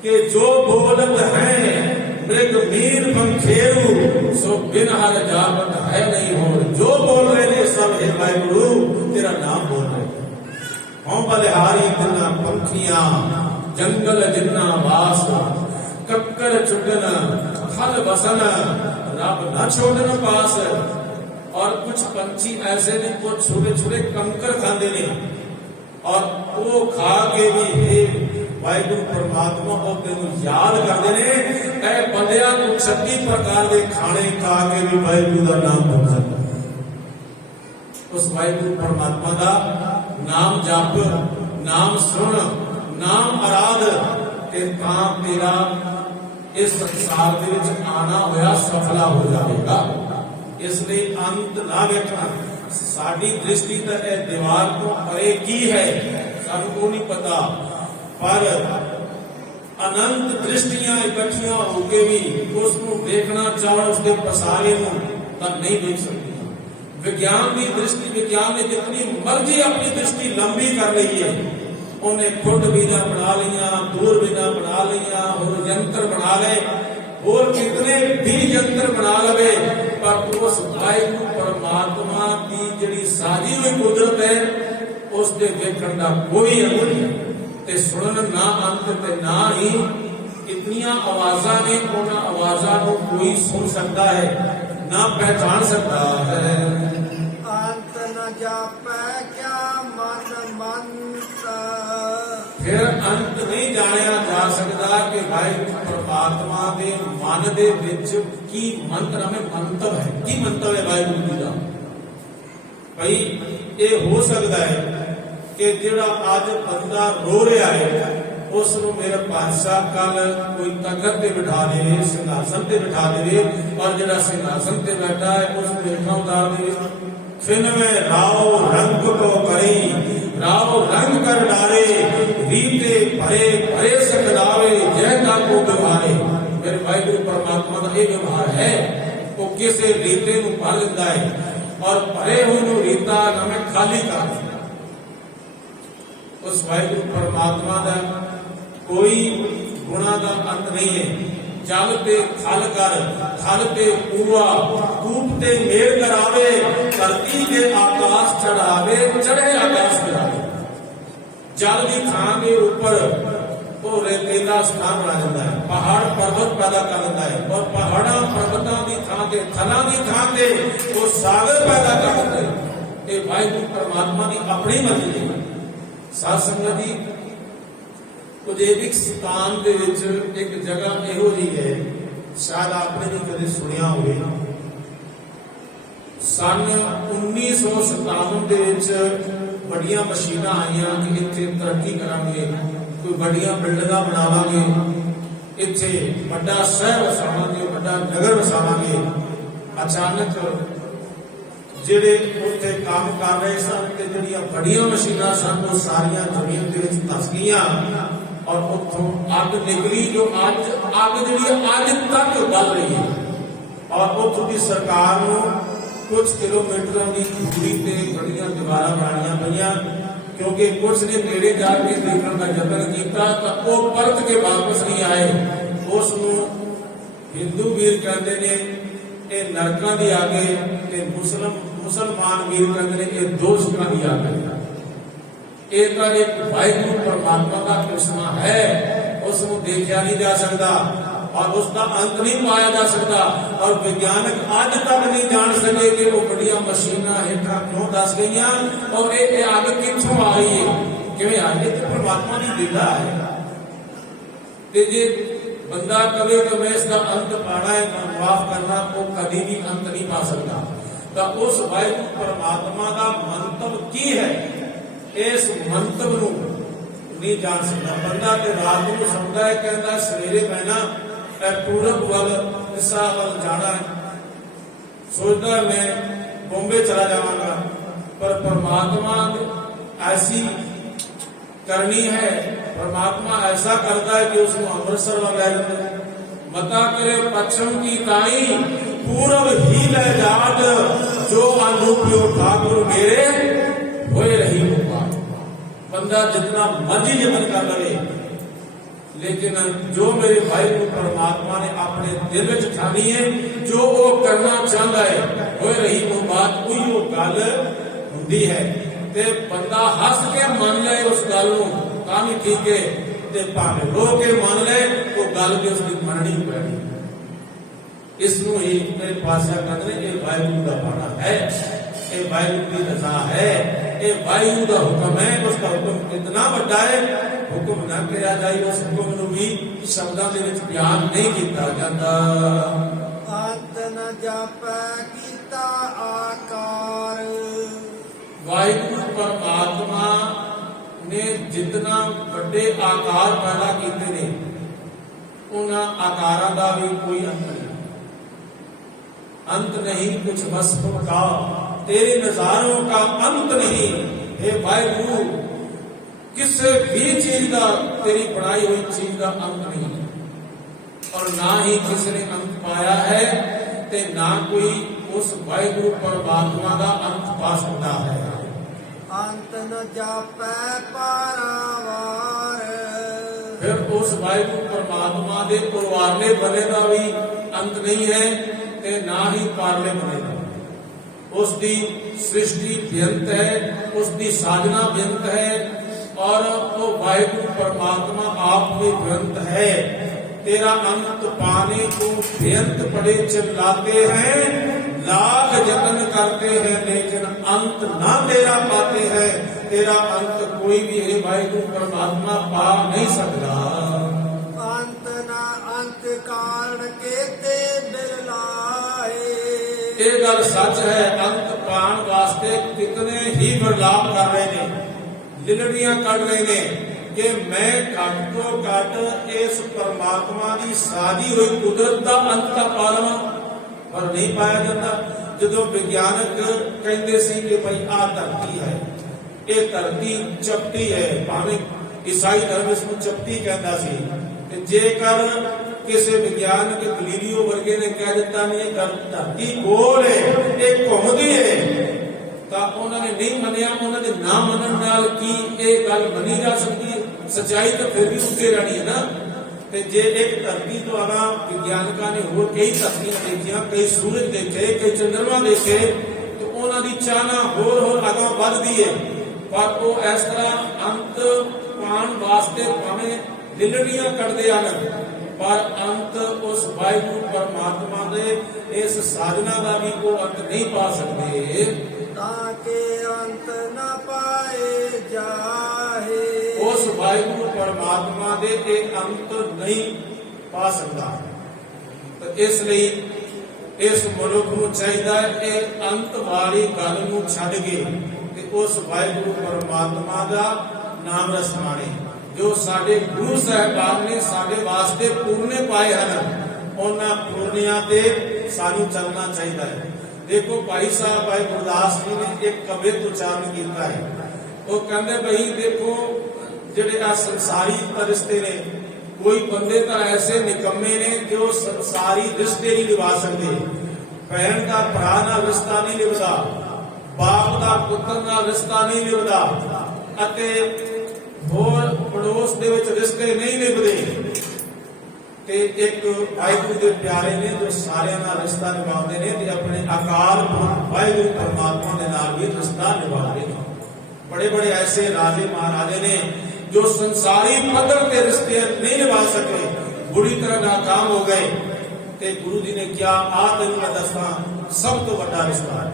कि जो बोलत है मृग मीर पंखेरु सो बिन हर जावत है नहीं हो। जो बोल रहे ने सब हे वाहिगुरु तेरा नाम बोल रहे हैं। हों बलिहारी तिना पंखियां जंगल जिन्ना वास कक्कर चुगन खल वसन रब न छोड़न पास। और कुछ पंछी ऐसे ने वो छोटे छोटे कंकर खाते ने, और वो खा के भी हे वाहिगुरु परमात्मा को तेन याद करते ने। ऐ बंदियां को 36 प्रकार के खाने खा के भी वाहिगुरु का नाम बोल सकता। उस वाहिगुरु परमात्मा का नाम जप, नाम सुन, नाम आराध ते तां तेरा इस संसार दे विच आना होया सफला हो जाएगा। इसलिए अंत ना वेखना। साडी दृष्टि तो यह दीवार को परे की है सानू वो नहीं पता, पर अनंत दृष्टियां इकट्ठियां होके भी उसको देखना चाहो, उसके पसारे को तब नहीं देख सकती। विज्ञान की दृष्टि, विज्ञान ने जितनी मर्जी अपनी दृष्टि लंबी कर ली है, उन्हें खुद बीना बना लिया, दूरबीना बना लिया, और यंत्र बना ले, और कितने भी यंत्र बना लवे, पर उस वाहिगुरु परमात्मा की जिहड़ी साजी हुई कुदरत है उसके देखने का कोई अंत नहीं, ते सुनन ना अंत ते ना ही इतनियां आवाज़ां ने, उन्हां आवाज़ां को कोई सुन सकता है ना पहचान सकता है। अंत न जापै क्या मन मंत। फिर अंत नहीं जानिया जा सकता कि वाहिगुरु परमात्मा के मन दे विच की मंत्र में मंतव है, की मंतव है वाहिगुरु जी का। भाई ये हो सकता है कि जिहड़ा अज बंदा रो रहा है उसको मेरा पातशाह कल कोई तखत पे बिठा दे, सिंहासन पे बिठा दे, और जिहड़ा सिंहासन पे बैठा है उसको हेठा उतार दे। फिर में राव रंग को करी, राव रंग कर डारे, रीते भरे भरे सकदावे, जय का को व्यवहारे। मेरे वाहिगुरु परमात्मा का यह व्यवहार है, वो किसी रीते को भर लेता है, और भरे हुए रीता हमें खाली कर। उस वाहिगुरु परमात्मा का कोई गुणा का अंत नहीं है। जल ते थल कर, थल ते कूआ, कूप ते मेल करावे, धरती के आकाश चढ़ावे, चढ़े आकाश गिरावे। जल की थां के ऊपर वो रेतीला स्थान बना देता है, पहाड़ पर्वत पैदा कर देता है, और पहाड़ा पर्वतों की थां के, थलों की थां के वो सागर पैदा कर देते हैं। ये वाहिगुरु परमात्मा की अपनी मर्जी है। साध संगत जी, उदेविक स्थान दे विच एक जगह इहो जी है, शायद आपने भी कभी सुनिया होवे। सन 1957 दे विच बड़ियां मशीनां आईयां कि इत्थे तरक्की करांगे, कोई बड़ियां बिल्डिंगां बनावांगे, इत्थे बड़ा शहर वसावांगे, बड़ा नगर वसावांगे। अचानक ਜਿਹੜੇ ਉੱਥੇ काम कर रहे सन ਤੇ ਜਿਹੜੀਆਂ बड़ियां मशीनां सन वो सारियां जमीन ਦੇ ਵਿੱਚ ਧਸ ਗਈਆਂ, और ਉੱਥੋਂ ਅੱਗ ਨਿਕਲੀ जो ਅੱਗ ਜਿਹੜੀ ਅੱਜ तक बल रही है। और ਉੱਥੋਂ ਦੀ ਸਰਕਾਰ ਨੂੰ कुछ किलोमीटरों की दूरी ਤੇ बड़ियां दीवारां बनाणीਆਂ पईਆਂ, क्योंकि कुछ ने नेड़े जाके देखने का यत्न किया तो वो परत के वापस नहीं आए। उस हिंदू वीर कहते ने ये नरकां दी आगे, ते मुसलमान वीर कहते ने ये दोषां दी आगे। ये तो एक वाहिगुरु परमात्मा का कृष्णा है, उसको देखा नहीं जा सकता और उसका अंत नहीं पाया जा सकता। और वैज्ञानिक आज तक नहीं जान सके कि वो बड़िया मशीनां हेठा क्यों दस गई, और ये आग कित्थों आ रही है, किवें आ रही है। तो परमात्मा की लीला है। ते जे बंदा कहे कि मैं इसका अंत पाना है, माफ करना, वो कभी भी अंत नहीं पा सकता। तो उस वाहिगुरु परमात्मा का मंतव की है, इस मंतव को नहीं जान सकता बंदा। ते रात को सौंदा है, कहता सवेरे मैं ना पूरब वाल दिशा वाल जाना है, सोचता मैं बॉम्बे चला जाऊंगा, पर परमात्मा ऐसी करनी है, परमात्मा ऐसा करता है कि उसको अमृतसर वाल लै जाते हैं। मता करे पश्चिम की ताई पूरब ही ले जाट, जो अनुप्यो ठाकुर मेरे होए रही होगा। बंदा जितना मर्जी जतन कर लवे, लेकिन जो मेरे भाई को परमात्मा ने अपने दिल विच ठानी है, जो वो करना चाहता है, होए रही वो बात, कोई वो गल हुंदी है। ते बंदा हस के मन ले उस गल नूं तां भी ठीक है, ते भावें रो के मन ले तो गल भी उसकी मननी पैनी। इसनूं ही मेरे पासा कहते हैं, ये वाहिगुरू दा बाणा है, ये वाहिगुरू की रजा है, ये वाहिगुरू दा हुक्म है। उसका हुक्म कितना वड्डा है, हुक्म ना किया जाए, उस हुक्म नूं भी शब्दां दे विच बयान नहीं किया जाता। अंत न जापै कीता आकार, वाहिगुरू परमात्मा ने जितना बड़े आकार पैदा किए ने, उन्हां आकारां दा भी कोई अंत नहीं, अंत नहीं कुछ वस्फों का, तेरे नजारों का अंत नहीं। हे वाहिगुरू, किसी भी चीज का, तेरी बनाई हुई चीज का अंत नहीं, और ना ही किसी ने अंत पाया है, ते ना कोई उस वाहिगुरू परमात्मा का अंत पा सकता है। अंत न जापै पारावार, फिर उस वाहिगुरू परमात्मा के उरवारले बने का भी अंत नहीं है, ते ना ही पारले बने का। उसकी सृष्टि बेअंत है, उसकी साधना बेअंत है, और वो वाहिगुरू परमात्मा आप भी बेअंत है। तेरा अंत पाने को बेअंत बड़े चिल्लाते हैं, लाख जतन करते हैं, लेकिन अंत ना तेरा पाते हैं। तेरा अंत कोई भी है वाहिगुरू परमात्मा पा नहीं सकता। अंत ना अंत कारण के ते बिरलाए, ये गल सच है, अंत पाण वास्ते कितने ही बदलाव कर रहे ने, लिलड़ियां कढ़ रहे ने कि मैं घट तो घट इस परमात्मा की साधी हुई कुदरत का अंत का पा लवां, पर नहीं पाया जाता। जो विज्ञानक कहते सी कि भाई आ धरती है, ये धरती चपटी है, भावें ईसाई धर्म इसको चपटी कहता सी, जेकर किसी विज्ञान के गलीलियो वर्गे ने कह दिता नहीं धरती गोल है, ये घूमती है, तो उन्होंने नहीं मनिया। उन्होंने ना मनन नाल की ये गल मनी जा सकती, सच्चाई तो फिर भी उत्ते रहनी है ना। ते जे एक धरती तो आना विज्ञानिका ने होर कई धरतियां देखिया, कई सूरज देखे, कई चंद्रमा देखे, तो उन्होंने चाहना होर आगा बढ़ती है, पर वो इस तरह अंत पाण वास्ते भावें लिलड़ियां कटदे हैं, पर अंत उस वाहिगुरू परमात्मा दे इस साधना का भी वो अंत नहीं पा सकते, ताके अंत न पाए जाहे। उस वाहिगुरू परमात्मा दे ये अंत नहीं पा सकता। तो इसलिए इस मनुख को चाहिए ये अंत वाली गल नूं छड्ड के ते उस वाहिगुरू परमात्मा का नाम रसमाने, जो साडे गुरु साहिबान ने साडे वास्ते पूरने पाए हैं, उन्हां पूरनियां ते सानू चलना चाहिए है। देखो भाई साहब भाई गुरदास जी ने एक कवित उच्चारण किया है, वो कहते भाई देखो जिहड़े आ संसारी रिश्ते ने, कोई बंदे तो ऐसे निकम्मे ने जो संसारी रिश्ते नहीं निभा सकते, भैन का भरा नाल रिश्ता नहीं निभदा, बाप का पुत्र नाल रिश्ता नहीं निभदा, अते होर पड़ोस दे विच रिश्ते नहीं निभदे। ते एक वाहिगुरू दे प्यारे ने जो सारियां नाल रिश्ता निभाते हैं, ते अपने अकाल पुरख वाहिगुरू परमात्मा दे नाल भी रिश्ता निभाते हैं। बड़े बड़े ऐसे राजे महाराजे ने जो संसारी पद्धर के रिश्ते नहीं निभा सके, बुरी तरह नाकाम हो गए, ते गुरु जी ने क्या आ तेन मैं दसा सब तो बड़ा रिश्ता है।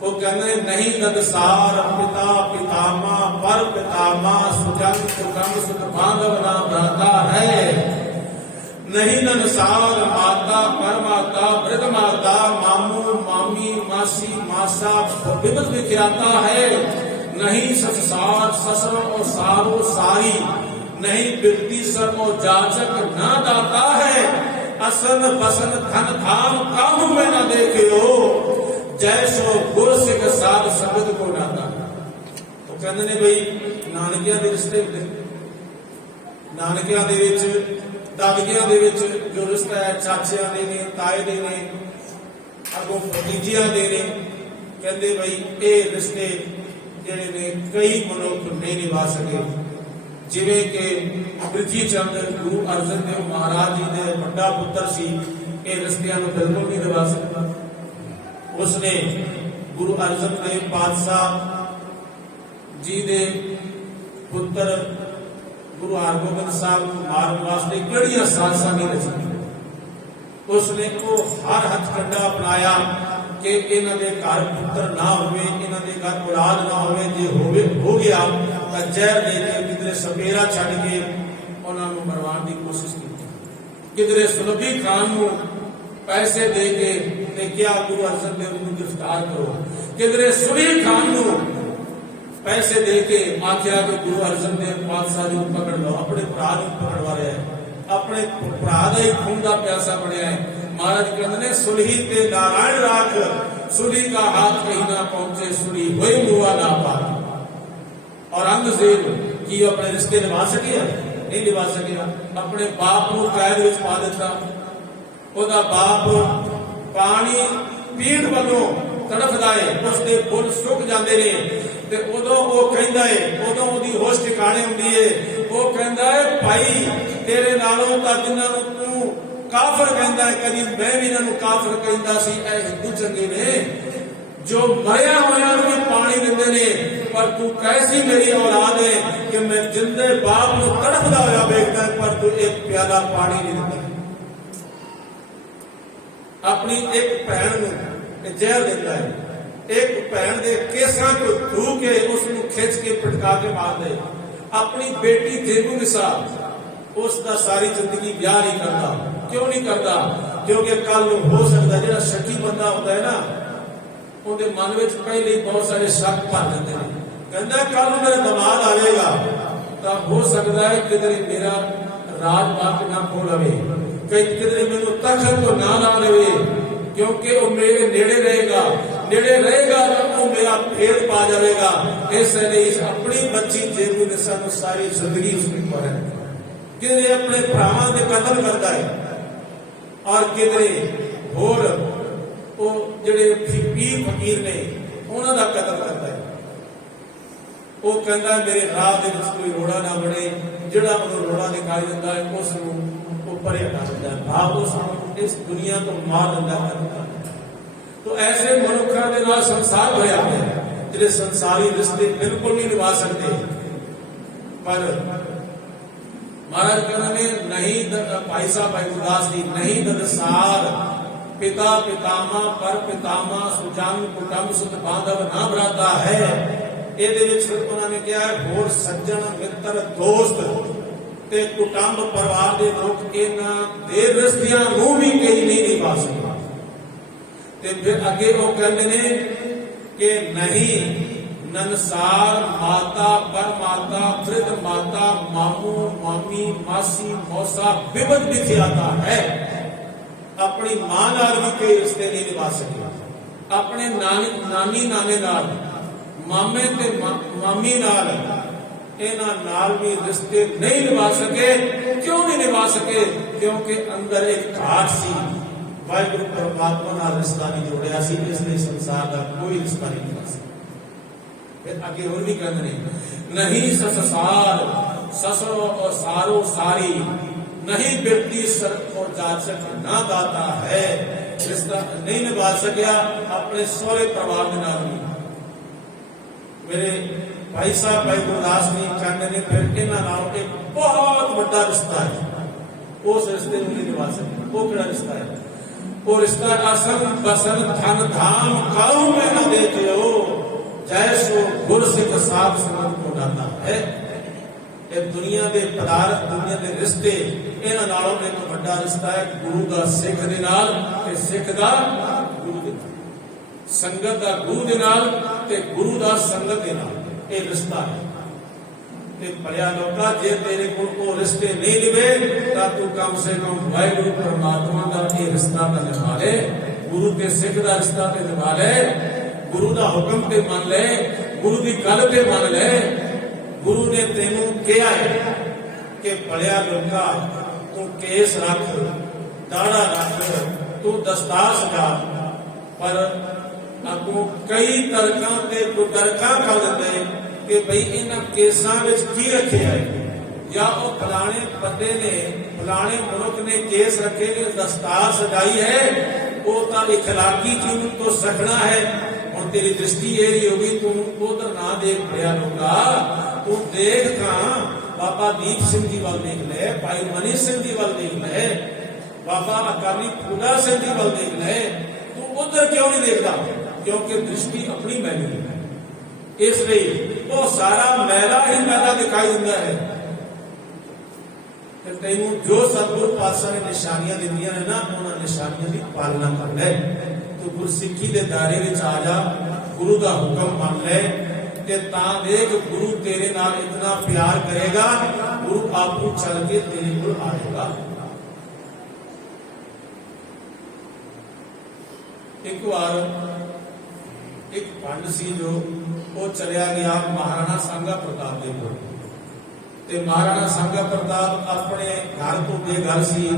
वो कहते नहीं नदसार पिता पितामा पर पितामा सुजन सुगम सुख बांधव ना भ्राता है, नहीं ननसार माता परमाता वृद्ध माता मामू मामी मासी मासा विपद विख्याता है, नहीं ससुराल ससुर और सारो सारी, नहीं बिरती सर और जाचक ना दाता है, असन बसन धन धाम काहू में न देखियो, जैसो गुर सिख साध संगत को नाता। ਉਹ ਕਹਿੰਦੇ ਨੇ ਬਈ ਨਾਨਕਿਆਂ ਦੇ ਰਿਸ਼ਤੇ ਹੁੰਦੇ, ਨਾਨਕਿਆਂ ਦੇ ਵਿੱਚ ਦਾਦਕਿਆਂ ਦੇ ਵਿੱਚ ਜੋ ਰਿਸ਼ਤਾ ਹੈ ਚਾਚਿਆਂ ਦੇ ਨੇ, ਤਾਏ ਦੇ ਨੇ, ਅੱਗੋਂ ਭਤੀਜਿਆਂ ਦੇ ਨੇ। ਕਹਿੰਦੇ ਬਈ ਇਹ ਰਿਸ਼ਤੇ ਜਿਹੜੇ ਨੇ ਕਈ ਮਨੁੱਖ ਨਹੀਂ ਨਿਭਾ ਸਕੇ। ਜਿਵੇਂ ਕਿ ਪ੍ਰਿਥੀ ਚੰਦ ਗੁਰੂ ਅਰਜਨ ਦੇਵ ਮਹਾਰਾਜ ਜੀ ਦੇ ਵੱਡਾ ਪੁੱਤਰ ਸੀ, ਇਹ ਰਿਸ਼ਤਿਆਂ ਨੂੰ ਬਿਲਕੁਲ ਨਹੀਂ ਨਿਭਾ ਸਕਦਾ। ਉਸਨੇ ਗੁਰੂ ਅਰਜਨ ਦੇਵ ਪਾਤਸ਼ਾਹ जी दे पुत्र गुरु हरगोबिंद साहब को मारन वास्ते किहड़ियां साजिशां नहीं रचियां। उसने वो हर हथकंडा अपनाया कि इन्हां दे घर पुत्र ना होवे, इन्हां दे घर औलाद ना होवे, जे होवे हो गया तां जहर दे के किधरे सपेरा छड्ड के उन्हां नूं मरवाउण दी कोशिश कीती। किधरे सुलभी खान नूं पैसे दे के ते क्या गुरु अर्जन देव नूं गिरफ्तार करो, किधरे सुलभी खान नूं पैसे दे के आख्या कि गुरु अर्जन देव पातशाह जी पकड़ लो, अपने भरा पकड़वा रहा है, अपने भरा का ही खून का प्यासा बनया है। महाराज कहते ने सुलही ते नारायण राख, सुली का हाथ कहीं ना पहुंचे, सुली हुई मुआ ना पा। और औरंगजेब की अपने रिश्ते निभा सके, नहीं निभा सके। अपने बाप को कैद में पा दिता, ओदा बाप पानी पीण वालों तड़फदा है, उसके फुल सुक जाते ने ते उदों वो कहंदा है, उदों उहदी होश ठिकाने हुंदी है, वो कहंदा है भाई तेरे नालों तां जिन्हां नूं तूं काफिर कहंदा है, कदी मैं भी इन्हां नूं काफिर कहंदा सी, ऐ हिंदू चंगे ने जो मरिया होया नूं भी पानी दिंदे ने, पर तू कैसी मेरी औलाद है कि मैं जिंदे बाप नूं तड़फदा होया वेखदा पर तू एक प्याला पानी नहीं दिंदा। अपनी एक भैन नूं जहर दिंदा है, एक भैन दे केसां को धू के उसनूं खिंच के पटका के मार दे। अपनी बेटी देबू निसा उसका सारी जिंदगी ब्याह नहीं करता। क्यों नहीं करता? क्योंकि कल हो सकता जिहड़ा शकी बंदा होता है ना, उनके मन में पहले ही बहुत सारे शक भर जाते हैं। कहता कल मेरा दमाद आएगा तो हो सकता है किधरे मेरा राजपाट ना खो लवे, किधरे मैनू तखत को ना ला लवे, क्योंकि वो मेरे नेड़े रहेगा तो वो मेरा फेर पा जाएगा। इसलिए अपनी बच्ची जेबू निसा को सारी जिंदगी उसकी पर किधरे अपने भरावां दे कतल करता है, और किधरे होर वो जिहड़े पीर फकीर ने उन्हां दा कतल करता है। वो कहता है मेरे राह दे विच कोई रोड़ा ना बने, जिहड़ा उन्हें रोड़ा दिखाई दिंदा है उसनूं वो परे हटा दिंदा है, भाव उसनूं इस दुनिया तो मार दिंदा है। तो ऐसे मनुखों के नाल संसार भरिया है जिहड़े संसारी रिश्ते बिल्कुल नहीं निभा सकते। पर महाराज कहते हैं नहीं, भाई साहब भाई गुरदास जी, नहीं ददसार पिता पितामा पर पितामा सुजान कुटुंब सुत बांधव ना भराता है। ਇਹਦੇ ਵਿੱਚ ਉਹਨਾਂ ਨੇ ਕਿਹਾ ਹੋਰ ਸੱਜਣ ਮਿੱਤਰ ਦੋਸਤ ਤੇ ਕੁਟੁੰਬ ਪਰਿਵਾਰ ਦੇ ਲੋਕ ਇਹਨਾਂ ਦੇ ਰਿਸ਼ਤਿਆਂ ਨੂੰ ਵੀ ਕਈ ਨਹੀਂ ਨਿਭਾ ਸਕਦੇ। ਤੇ ਫਿਰ ਅੱਗੇ ਉਹ ਕਹਿੰਦੇ ਨੇ ਕਿ ਨਹੀਂ ਨਨਸਾਰ ਮਾਤਾ ਪਰਮਾਤਾ ਬ੍ਰਿਧ ਮਾਤਾ ਮਾਮੂ ਮਾਮੀ ਮਾਸੀ ਮੌਸਾ ਵਿਵਦ ਵਿਖਿਆਤਾ ਹੈ। ਆਪਣੀ ਮਾਂ ਨਾਲ ਵੀ ਕਈ ਰਿਸ਼ਤੇ ਨਹੀਂ ਨਿਭਾ ਸਕਦੇ, ਆਪਣੇ ਨਾਨੀ ਨਾਨੇ ਨਾਲ, मामे ते मामी नाल इन्हां नाल भी रिश्ते नहीं निभा सके। क्यों नहीं निभा सके? क्योंकि अंदर एक घाट सी, वाहिगुरू परमात्मा नाल रिश्ता नहीं जोड़िया सी, इसलिए संसार का कोई रिश्ता नहीं निभा सके। फिर आगे होर भी कहते हैं नहीं सससार ससो और सारो सारी, नहीं बेटी सर और जाचक ना दाता है। रिश्ता नहीं निभा सकिया अपने सोहरे परिवार के नाल भी। मेरे भाई साहब भाई गुरदास जी कहते हैं फिर इन्होंने एक बहुत बड़ा रिश्ता है, उस रिश्ते को नहीं निभा सकते। वो केड़ा रिश्ता है? वो रिश्ता असन बसन धन धाम काऊ में न देते हो, जैसो गुर सिख साध संगत को डालता है। ये दुनिया के पदार्थ, दुनिया के रिश्ते, इन्हां नालों एक बड़ा रिश्ता है गुरु का सिख दे नाल ते सिख दा गुरु दे नाल, संगत का गुरु दे नाल ते गुरु दा संगत दे नाल। ये रिश्ता है। ਤੇ ਭਲਿਆ ਲੋਕਾ ਜੇ ਤੇਰੇ ਕੋਲ ਉਹ ਰਿਸ਼ਤੇ ਨਹੀਂ ਨਿਭੇ ਤਾਂ ਤੂੰ ਕਮ ਸੇ ਕਮ ਵਾਹਿਗੁਰੂ ਪਰਮਾਤਮਾ ਦਾ ਇਹ ਰਿਸ਼ਤਾ ਤਾਂ ਨਿਭਾ ਲੈ, ਗੁਰੂ ਤੇ ਸਿੱਖ ਦਾ ਰਿਸ਼ਤਾ ਤੇ ਨਿਭਾ ਲੈ, ਗੁਰੂ ਦਾ ਹੁਕਮ ਤੇ ਮੰਨ ਲੈ, ਗੁਰੂ ਦੀ ਗੱਲ ਤੇ ਮੰਨ ਲੈ। ਗੁਰੂ ਨੇ ਤੈਨੂੰ ਕਿਹਾ ਹੈ ਕਿ ਭਲਿਆ ਲੋਕਾ ਤੂੰ ਕੇਸ ਰੱਖ, ਦਾੜਾ ਰੱਖ, ਤੂੰ ਦਸਤਾਰ ਸਜਾ, ਪਰ ਅੱਗੋਂ ਕਈ ਤਰਕਾਂ ਤੇ ਕੁਤਰਕਾਂ ਕਰ ਦਿੰਦੇ ਕਿ ਬਈ ਇਹਨਾਂ ਕੇਸਾਂ ਵਿੱਚ ਕੀ ਰੱਖਿਆ ਹੈ, ਜਾਂ ਉਹ ਫਲਾਣੇ ਬੰਦੇ ਨੇ ਫਲਾਣੇ ਮੁਲਕ ਨੇ ਕੇਸ ਰੱਖੇ ਨੇ, ਦਸਤਾਰ ਸਜਾਈ ਹੈ, ਉਹ ਤਾਂ ਇਖਲਾਕੀ ਜੀਵਨ ਤੋਂ ਸਖਣਾ ਹੈ। ਹੁਣ ਤੇਰੀ ਦ੍ਰਿਸ਼ਟੀ ਇਹ ਨਹੀਂ ਹੋਗੀ, ਤੂੰ ਉਧਰ ਨਾ ਦੇਖ ਭਲਿਆ ਲੋਕਾ, ਤੂੰ ਦੇਖ ਤਾਂ ਬਾਬਾ ਦੀਪ ਸਿੰਘ ਜੀ ਵੱਲ ਦੇਖ ਲੈ, ਭਾਈ ਮਨੀ ਸਿੰਘ ਜੀ ਵੱਲ ਦੇਖ ਲੈ, ਬਾਬਾ ਅਕਾਲੀ ਫੂਲਾ ਸਿੰਘ ਜੀ ਵੱਲ ਦੇਖ ਲੈ। ਤੂੰ ਉਧਰ ਕਿਉਂ ਨਹੀਂ ਦੇਖਦਾ? ਕਿਉਂਕਿ ਦ੍ਰਿਸ਼ਟੀ ਆਪਣੀ ਮੈਲੀ ਹੈ, ਇਸ ਲਈ ਉਹ ਸਾਰਾ ਮੈਲਾ ਹੀ ਮੈਲਾ ਦਿਖਾਈ ਦਿੰਦਾ ਹੈ। ਤੇ ਤੈਨੂੰ ਜੋ ਸਤਿਗੁਰੂ ਪਾਤਸ਼ਾਹ ਨੇ ਨਿਸ਼ਾਨੀਆਂ ਦਿੱਤੀਆਂ ਨੇ ਨਾ, ਉਹਨਾਂ ਨਿਸ਼ਾਨੀਆਂ ਦੀ ਪਾਲਣਾ ਕਰ ਲੈ। ਤੂੰ ਗੁਰਸਿੱਖੀ ਦੇ ਦਾਇਰੇ ਵਿੱਚ ਆ ਜਾ, ਗੁਰੂ ਦਾ ਹੁਕਮ ਮੰਨ ਲੈ, ਤੇ ਤਾਂ ਦੇਖ ਗੁਰੂ ਤੇਰੇ ਨਾਲ ਇਤਨਾ ਪਿਆਰ ਕਰੇਗਾ, ਗੁਰੂ ਆਪੂ ਚੱਲ ਕੇ ਤੇਰੇ ਕੋਲ ਆਏਗਾ। ਇੱਕ ਵਾਰ ਇੱਕ ਪੰਡ ਸੀ ਜੋ ਉਹ ਚਲਿਆ ਗਿਆ ਮਹਾਰਾਣਾ ਸਾਂਗਾ ਪ੍ਰਤਾਪ ਦੇ ਕੋਲ, ਤੇ ਮਹਾਰਾਣਾ ਸਾਂਗਾ ਪ੍ਰਤਾਪ ਆਪਣੇ ਘਰ ਤੋਂ ਬੇਘਰ ਸੀ।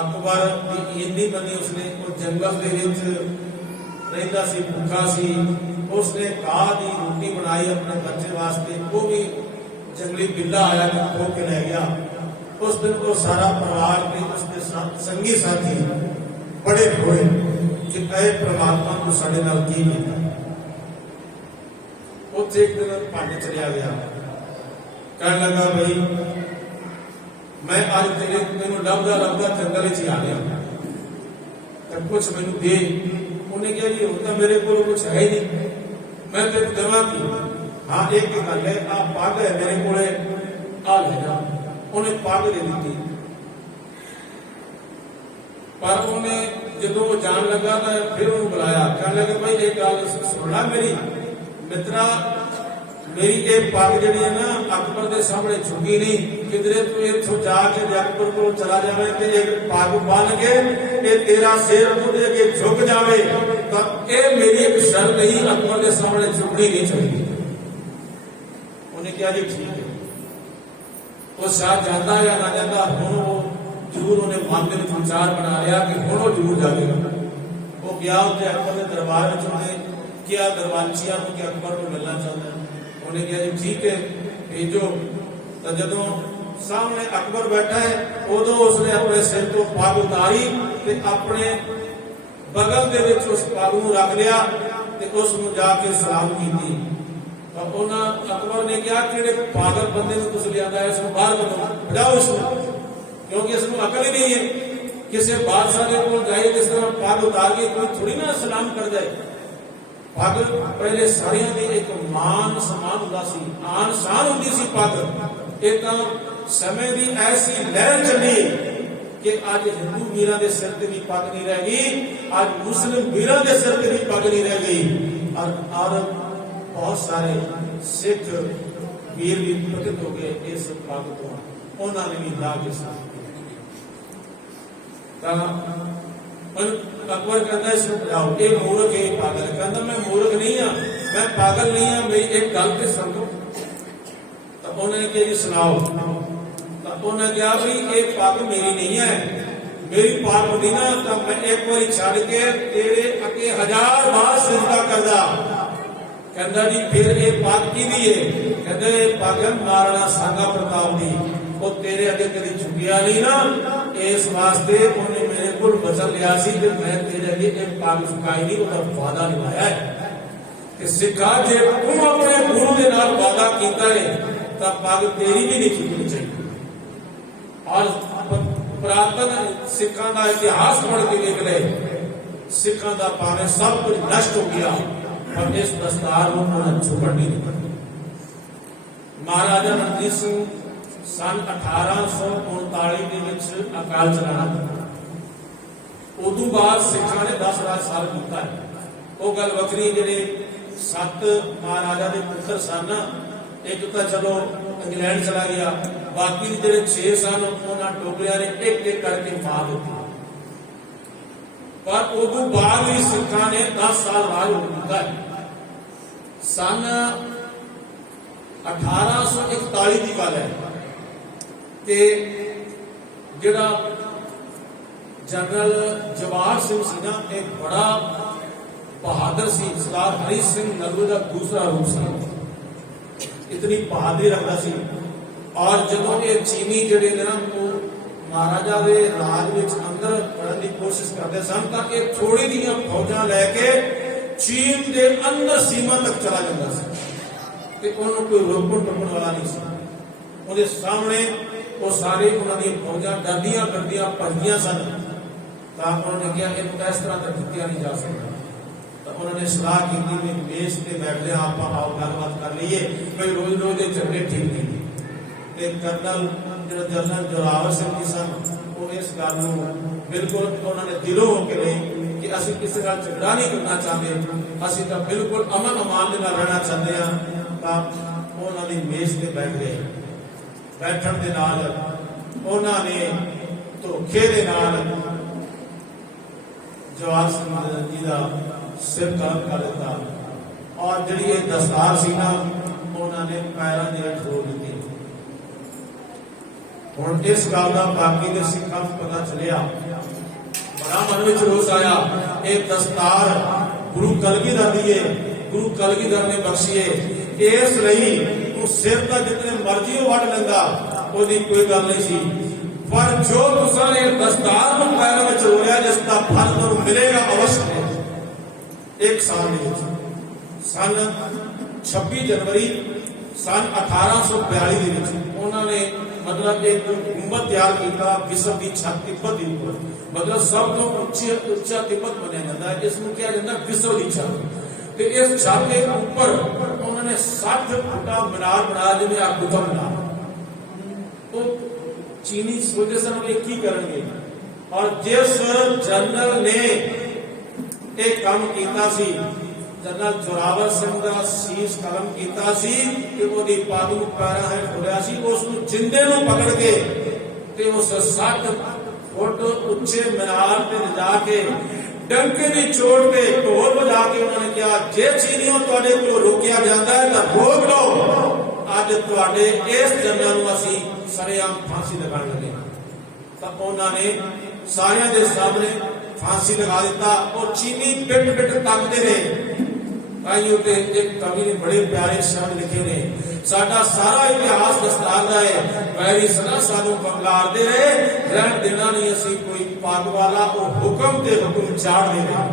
ਅਕਬਰ ਦੀ ਇੰਨੀ ਬੰਨੀ ਉਸਨੇ ਉਹ ਜੰਗਲ ਦੇ ਵਿੱਚ ਰਹਿੰਦਾ ਸੀ, ਭੁੱਖਾ ਸੀ। ਉਸਨੇ ਘਾਹ ਦੀ ਰੋਟੀ ਬਣਾਈ ਆਪਣੇ ਬੱਚੇ ਵਾਸਤੇ, ਉਹ ਵੀ ਜੰਗਲੀ ਬਿੱਲਾ ਆਇਆ ਤੇ ਖੋ ਕੇ ਲੈ ਗਿਆ। ਉਸ ਦਿਨ ਉਹ ਸਾਰਾ ਪਰਿਵਾਰ ਤੇ ਉਸਦੇ ਸੰਗੀ ਸਾਥੀ ਬੜੇ ਹੋਏ ਕਿ ਇਹ ਪ੍ਰਮਾਤਮਾ ਨੂੰ ਸਾਡੇ ਨਾਲ ਕੀ ਕੀਤਾ। ਉੱਥੇ ਇੱਕ ਦਿਨ ਪੰਡ ਚਲਿਆ ਗਿਆ, ਕਹਿਣ ਲੱਗਾ ਬਈ ਮੈਂ ਅੱਜ ਤੇਰੇ ਮੈਨੂੰ ਲੱਭਦਾ ਜੰਗਲ ਵਿੱਚ ਆ ਗਿਆ, ਤਾਂ ਕੁਛ ਮੈਨੂੰ ਦੇ। ਉਹਨੇ ਕਿਹਾ ਜੀ ਹੁਣ ਤਾਂ ਮੇਰੇ ਕੋਲ ਕੁਛ ਹੈ ਹੀ ਨਹੀਂ, ਮੈਂ ਤੈਨੂੰ ਦੇਵਾਂ ਕੀ? ਹਾਂ ਇੱਕ ਗੱਲ ਹੈ, ਆ ਪੱਗ ਹੈ ਮੇਰੇ ਕੋਲੇ, ਆ ਲੈ ਜਾ। ਉਹਨੇ ਪੱਗ ਦੇ ਦਿੱਤੀ, ਪਰ ਉਹਨੇ ਜਦੋਂ ਉਹ ਜਾਣ ਲੱਗਾ ਤਾਂ ਫਿਰ ਉਹਨੂੰ ਬੁਲਾਇਆ, ਕਹਿਣ ਲੱਗਾ ਭਾਈ ਇਹ ਗੱਲ ਸੁਣਨਾ ਮੇਰੀ ਮਿੱਤਰਾ, ਮੇਰੀ ਇਹ ਪੱਗ ਜਿਹੜੀ ਹੈ ਨਾ ਅਕਬਰ ਦੇ ਸਾਹਮਣੇ ਝੁਕੀ ਨਹੀਂ, ਕਿਧਰੇ ਤੂੰ ਇੱਥੋਂ ਜਾ ਕੇ ਅਕਬਰ ਕੋਲ ਚਲਾ ਜਾਵੇਂ ਤੇ ਇਹ ਪੱਗ ਬੰਨ ਕੇ ਇਹ ਤੇਰਾ ਸਿਰ ਉਹਦੇ ਅੱਗੇ ਝੁਕ ਜਾਵੇ, ਤਾਂ ਇਹ ਮੇਰੀ ਇੱਕ ਸ਼ਰਤ ਨਹੀਂ, ਅਕਬਰ ਦੇ ਸਾਹਮਣੇ ਝੁਕਣੀ ਨਹੀਂ ਚਾਹੀਦੀ। ਉਹਨੇ ਕਿਹਾ ਜੀ ਠੀਕ ਹੈ। ਉਹ ਸਾਥ ਜਾਂਦਾ ਜਾਂ ਨਾ ਜਾਂਦਾ, ਹੁਣ ਉਹ ਜ਼ਰੂਰ ਉਹਨੇ ਮਨ ਦੇ ਵਿੱਚ ਵਿਚਾਰ ਬਣਾ ਲਿਆ ਕਿ ਹੁਣ ਉਹ ਜ਼ਰੂਰ ਜਾਵੇਗਾ। ਉਹ ਗਿਆ ਉੱਥੇ ਅਕਬਰ ਦੇ ਦਰਬਾਰ ਵਿੱਚ, ਉਹਨੇ ਕਿਹਾ ਦਰਬਾਰਚੀਆਂ ਨੂੰ ਕਿ ਅਕਬਰ ਨੂੰ ਮਿਲਣਾ ਚਾਹੁੰਦਾ। ਉਹਨੇ ਕਿਹਾ ਜੀ ਠੀਕ ਹੈ ਭੇਜੋ। ਤਾਂ ਜਦੋਂ ਸਾਹਮਣੇ ਅਕਬਰ ਬੈਠਾ ਹੈ, ਉਦੋਂ ਉਸਨੇ ਆਪਣੇ ਸਿਰ ਤੋਂ ਪੱਗ ਉਤਾਰੀ ਤੇ ਆਪਣੇ ਬਗਲ ਦੇ ਵਿੱਚ ਉਸ ਪੱਗ ਨੂੰ ਰੱਖ ਲਿਆ ਤੇ ਉਸ ਨੂੰ ਜਾ ਕੇ ਸਲਾਮ ਕੀਤੀ। ਤਾਂ ਉਹਨਾਂ ਅਕਬਰ ਨੇ ਕਿਹਾ ਕਿਹੜੇ ਪਾਗਲ ਬੰਦੇ ਨੂੰ ਤੁਸੀਂ ਲਿਆਂਦਾ, ਇਸ ਨੂੰ ਬਾਹਰ ਕੱਢੋ, ਭਜਾਓ ਇਸ ਨੂੰ, ਕਿਉਂਕਿ ਇਸ ਨੂੰ ਅਕਲ ਹੀ ਨਹੀਂ ਹੈ। ਕਿਸੇ ਬਾਦਸ਼ਾਹ ਦੇ ਕੋਲ ਜਾਏ ਜਿਸ ਤਰ੍ਹਾਂ ਪੱਗ ਉਤਾਰ ਕੇ ਕੋਈ ਥੋੜੀ ਨਾ ਸਲਾਮ ਕਰ ਜਾਏ। ਪੱਗ ਪਹਿਲੇ ਸਾਰਿਆਂ ਦੀ ਇੱਕ ਮਾਨ ਸਨਮਾਨ ਹੁੰਦਾ ਸੀ, ਆਨ ਸ਼ਾਨ ਹੁੰਦੀ ਸੀ ਪੱਗ। ਇਹ ਤਾਂ ਸਮੇਂ ਦੀ ਐਸੀ ਲਹਿਰ ਚੱਲੀ ਕਿ ਅੱਜ ਹਿੰਦੂ ਵੀਰਾਂ ਦੇ ਸਿਰ ਤੇ ਵੀ ਪੱਗ ਨਹੀਂ ਰਹਿ ਗਈ, ਅੱਜ ਮੁਸਲਿਮ ਵੀਰਾਂ ਦੇ ਸਿਰ ਤੇ ਵੀ ਪੱਗ ਨਹੀਂ ਰਹਿ ਗਈ। ਔਰ ਬਹੁਤ ਸਾਰੇ ਸਿੱਖ ਵੀਰ ਵੀ ਪ੍ਰਗਟ ਹੋ ਗਏ ਇਸ ਪੱਗ ਤੋਂ, ਉਹਨਾਂ ਨੇ ਵੀ ਲਾ ਕੇ ਸਾਥ। ਤਾਂ ਅਕਬਰ ਕਹਿੰਦਾ ਇਸ ਨੂੰ ਬੁਲਾਓ, ਇਹ ਮੂਰਖ ਹੈ, ਪਾਗਲ। ਕਹਿੰਦਾ ਮੈਂ ਮੂਰਖ ਨਹੀਂ ਆ, ਮੈਂ ਪਾਗਲ ਨਹੀਂ ਆ, ਮੇਰੀ ਇੱਕ ਗੱਲ ਤੇ ਸਮਝੋ। ਤਾਂ ਉਹਨਾਂ ਨੇ ਕਿਹਾ ਜੀ ਸੁਣਾਓ। ਤਾਂ ਉਹਨਾਂ ਕਿਹਾ ਵੀ ਇਹ ਪੱਗ ਮੇਰੀ ਨਹੀਂ ਹੈ, ਮੇਰੀ ਪੱਗ ਹੁੰਦੀ ਨਾ ਤਾਂ ਮੈਂ ਇੱਕ ਵਾਰੀ ਛੱਡ ਕੇ ਤੇਰੇ ਅੱਗੇ 1000 ਵਾਰ ਸਿਜਦਾ ਕਰਦਾ। ਕਹਿੰਦਾ ਜੀ ਫਿਰ ਇਹ ਪੱਗ ਕਿਹਦੀ ਹੈ? ਕਹਿੰਦਾ ਇਹ ਪੱਗ ਮਹਾਰਾਣਾ ਸਾਂਗਾ ਪ੍ਰਤਾਪ ਦੀ, ਉਹ ਤੇਰੇ ਅੱਗੇ ਕਦੀ ਝੁਕਿਆ ਨਹੀਂ ਨਾ, ਇਸ ਵਾਸਤੇ ਉਹਨੇ ਮੇਰੇ ਕੋਲ ਵਚਨ ਲਿਆ ਸੀ ਕਿ ਮੈਂ ਤੇਰੇ ਅੱਗੇ ਇਹ ਪੱਗ ਝੁਕਾਈ ਨਹੀਂ, ਉਹਦਾ ਵਾਅਦਾ ਨਿਭਾਇਆ ਹੈ। ਕਿ ਸਿੱਖਾ ਜੇ ਤੂੰ ਆਪਣੇ ਗੁਰੂ ਦੇ ਨਾਲ ਵਾਅਦਾ ਕੀਤਾ ਹੈ ਤਾਂ ਪੱਗ ਤੇਰੀ ਵੀ ਨਹੀਂ ਝੁਕਣੀ ਚਾਹੀਦੀ। ਔਰ ਪੁਰਾਤਨ ਸਿੱਖਾਂ ਦਾ ਇਤਿਹਾਸ ਪੜ੍ਹ ਕੇ ਦੇਖ ਲੈ, ਸਿੱਖਾਂ ਦਾ ਭਾਵੇਂ ਸਭ ਕੁਝ ਨਸ਼ਟ ਹੋ ਗਿਆ, ਪਰ ਇਸ ਦਸਤਾਰ ਨੂੰ ਉਹਨਾਂ ਝੁਕਣ ਨਹੀਂ ਦਿੱਤਾ। ਮਹਾਰਾਜਾ ਰਣਜੀਤ ਸਿੰਘ ਸਨ 1839 ਦੇ ਵਿੱਚ ਅਕਾਲ ਚਲਾਣਾ। ਉਦੋਂ ਬਾਅਦ ਸਿੱਖਾਂ ਨੇ 10 ਰਾਜ ਸਾਲ ਕੀਤਾ ਹੈ। ਉਹ ਗੱਲ ਵੱਖਰੀ, ਜਿਹੜੇ 7 ਮਹਾਰਾਜਾ ਦੇ ਪੁੱਤਰ ਸਨ, एक तो चलो इंग्लैंड चला गया, बाकी ਜਿਹੜੇ 6 ਸਨ ਉਹਨਾਂ ਟੋਬਰਿਆਂ ਨੇ ਇੱਕ ਇੱਕ ਕਰਕੇ ਮਾਰ ਦਿੱਤਾ। ਪਰ ਉਦੋਂ ਬਾਅਦ ਵੀ ਸਿੱਖਾਂ ਨੇ 10 ਸਾਲ ਰਾਜ ਕੀਤਾ। ਸਨ 1841 ਦੀ ਗੱਲ ਹੈ ਕਿ ਜਿਹੜਾ ਜਨਰਲ ਜਵਾਹਰ ਸਿੰਘ ਸੀ ਨਾ, ਇਹ ਬੜਾ बहादुर सी। सरदार हरी सिंह नलवे का दूसरा रूप सी, इतनी बहादुरी रखता सी। और जो ये चीनी जड़े ने ना वो महाराजा के राज में अंदर बढ़ने की कोशिश करते सन, तो ये थोड़ी जी फौजा लैके चीन के अंदर सीमा तक चला जाता सी, उन्होंने कोई रोकण टोकण वाला नहीं सी। उनके सामने वो सारे उन्होंने फौजा डरदियां डरदियां भजदियां सन। तो उन्होंने कहा इस तरह तक जितया नहीं जा सकता। उन्होंने सलाह की भी बेस पे बैठ लिया, आप आओ गलबात कर लीए, भाई रोज रोज के झगड़े ठीक नहीं। कर्नल जनरल जोरावर सिंह जी सन, वो इस गल बिल्कुल उन्होंने दिलों होकर नहीं कि असं किसी का झगड़ा नहीं करना चाहते, असं तो बिल्कुल अमन अमान के रहना चाहते हैं। तो उन्होंने मेज पे बैठ गए। बैठण के नाल उन्होंने धोखे के नाल जवाहर सिंह जी का सिर कलम कर दिता, और जी दस्तार सी ना उन्होंने पैरों के ठोर दी। हुण इस गल का बाकी के सिखां को पता चलिया, बड़ा मन में रोष आया। एक दस्तार गुरु कलगीधर दी है, गुरु कलगीधर ने बख्शी है, इसलिए तू सिर का जितने मर्जी वट लेंदा, उसकी कोई गल नहीं सी। पर जो तुसां ने दस्तार को पैरों में रोलिया, जिसका फल तुहानूं मिलेगा अवश्य। एक साल सन 26 जनवरी सन 1842 उन्होंने मतलब एक गुंबद तैयार किया विश्व की छत तिब्बत के ऊपर। मतलब सब तो उच्चा तिब्बत बनया जाता है, इसमें क्या जाता है विश्व की छत। तो इस छत के ऊपर उन्होंने 60 फुटा मीनार बनाया, जिन्हें अद्भुत मीनार। तो चीनी सोचे सन वे की करेंगे, और जिस जनरल ने एक काम किया सी, जनरल जोरावर सिंह का शीश कलम किया सी कि वो पग नूं पैरां हेठ खोलिया सी, उसनूं जिंदे नूं पकड़ के ते उस 60 फुट उच्चे मीनार ते जाके डंके की चोट पे ढोल बजा के उन्होंने कहा, जे चीनियों तुहाडे कोलों रोकिया जाता है तो रोक लो, अज तुहाडे इस जनरल नूं असीं सरेआम फांसी लगाण लगे। तो उन्होंने सारियां दे सामने फांसी लगा दिता। और चीनी बिट बिट तकते रहे। ताइयों ते एक कवि ने बड़े प्यारे शब्द लिखे ने, साडा सारा इतिहास दस्तार दा है, वैरी सदा सानू बंगारदे रहे, रहन देना नहीं असी कोई पग वाला, वो हुक्म ते हुक्म चाड़ दे रहे,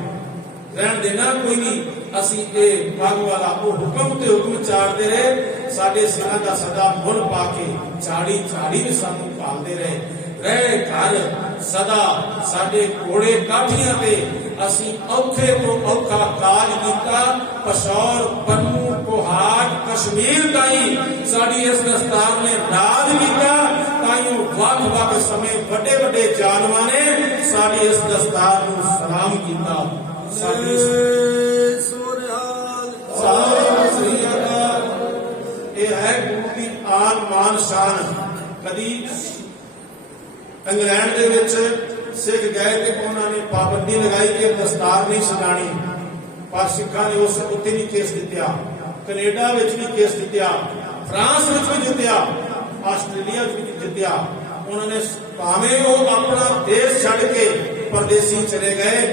रहन देना कोई नहीं असी ए पग वाला, वो हुक्म ते हुक्म चाड़ते रहे। साडे सिरां दा सदा मुल पाके झाड़ी झाड़ी भी सानू पालदे रहे घर सदा साडे घोड़े काठियां ते असी औखे तो औखा काज कीता। पशौर बन्नू कोहाट कश्मीर ताई साडी इस दस्तार ने राज कीता। ताइयों वख वख समय बड़े बड़े जानवां ने साडी इस दस्तार नूं सलाम कीता। साडी ये है गुरु की आन मान शान। कदी इंग्लैंड दे विच सिख गए तो उन्होंने पाबंदी लगाई कि दस्तार नहीं सजानी, पर सिखा ने उस उत्ते भी केस दित्या, कनेडा विच भी केस दित्या, फ्रांस विच भी जित्या, आस्ट्रेलिया विच भी जित्या। उन्होंने भावें वो अपना देश छड़ के परदेसी चले गए,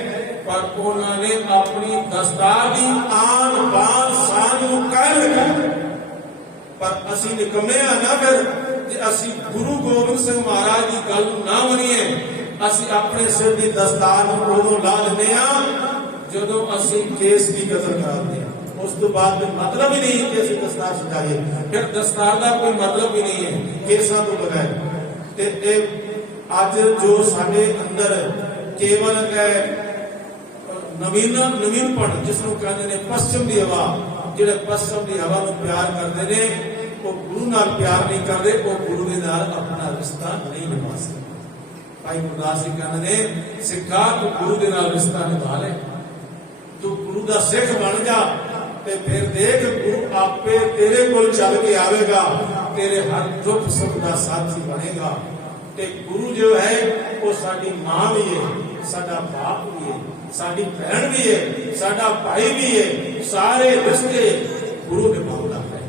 पर उन्होंने अपनी दस्तार की आन बान शान नूं कायम रखा। पर असी निकम्मे ना फिर असी गुरु गोबिंद सिंह महाराज की गल ना मनीए, असी अपने सिर की दस्तार उदों ला लेने जो असी केस की कदर करते हैं। उस तो बाद मतलब ही नहीं कि असी दस्तार सजाइए, फिर दस्तार का कोई मतलब ही नहीं है केसा तो बगैर। अज जो साडे अंदर केवल नवीनपन जिसनों कहते हैं पश्चिम की हवा, जिहड़े पश्चिम की हवा को प्यार करते हैं वो गुरु नाल प्यार नहीं करते, वो गुरु के नाल अपना रिश्ता नहीं निभा सकते। भाई गुरदास जी कहते हैं सिखा तू गुरु के नाल रिश्ता निभा ले, तू गुरु का सिख बन जा, ਤੇ ਫਿਰ ਦੇਖ ਗੁਰੂ ਆਪੇ ਤੇਰੇ ਕੋਲ ਚੱਲ ਕੇ ਆਵੇਗਾ, ਤੇਰੇ ਹਰ ਦੁੱਖ ਸੁੱਖ ਦਾ ਸਾਥੀ ਬਣੇਗਾ। ਤੇ ਗੁਰੂ ਜੋ ਹੈ ਉਹ ਸਾਡੀ ਮਾਂ ਵੀ ਹੈ, ਸਾਡਾ ਬਾਪ ਵੀ ਹੈ, ਸਾਡੀ ਭੈਣ ਵੀ ਹੈ, ਸਾਡਾ ਭਾਈ ਵੀ ਹੈ, ਸਾਰੇ ਰਿਸ਼ਤੇ ਗੁਰੂ ਨਿਭਾਉਂਦਾ ਹੈ।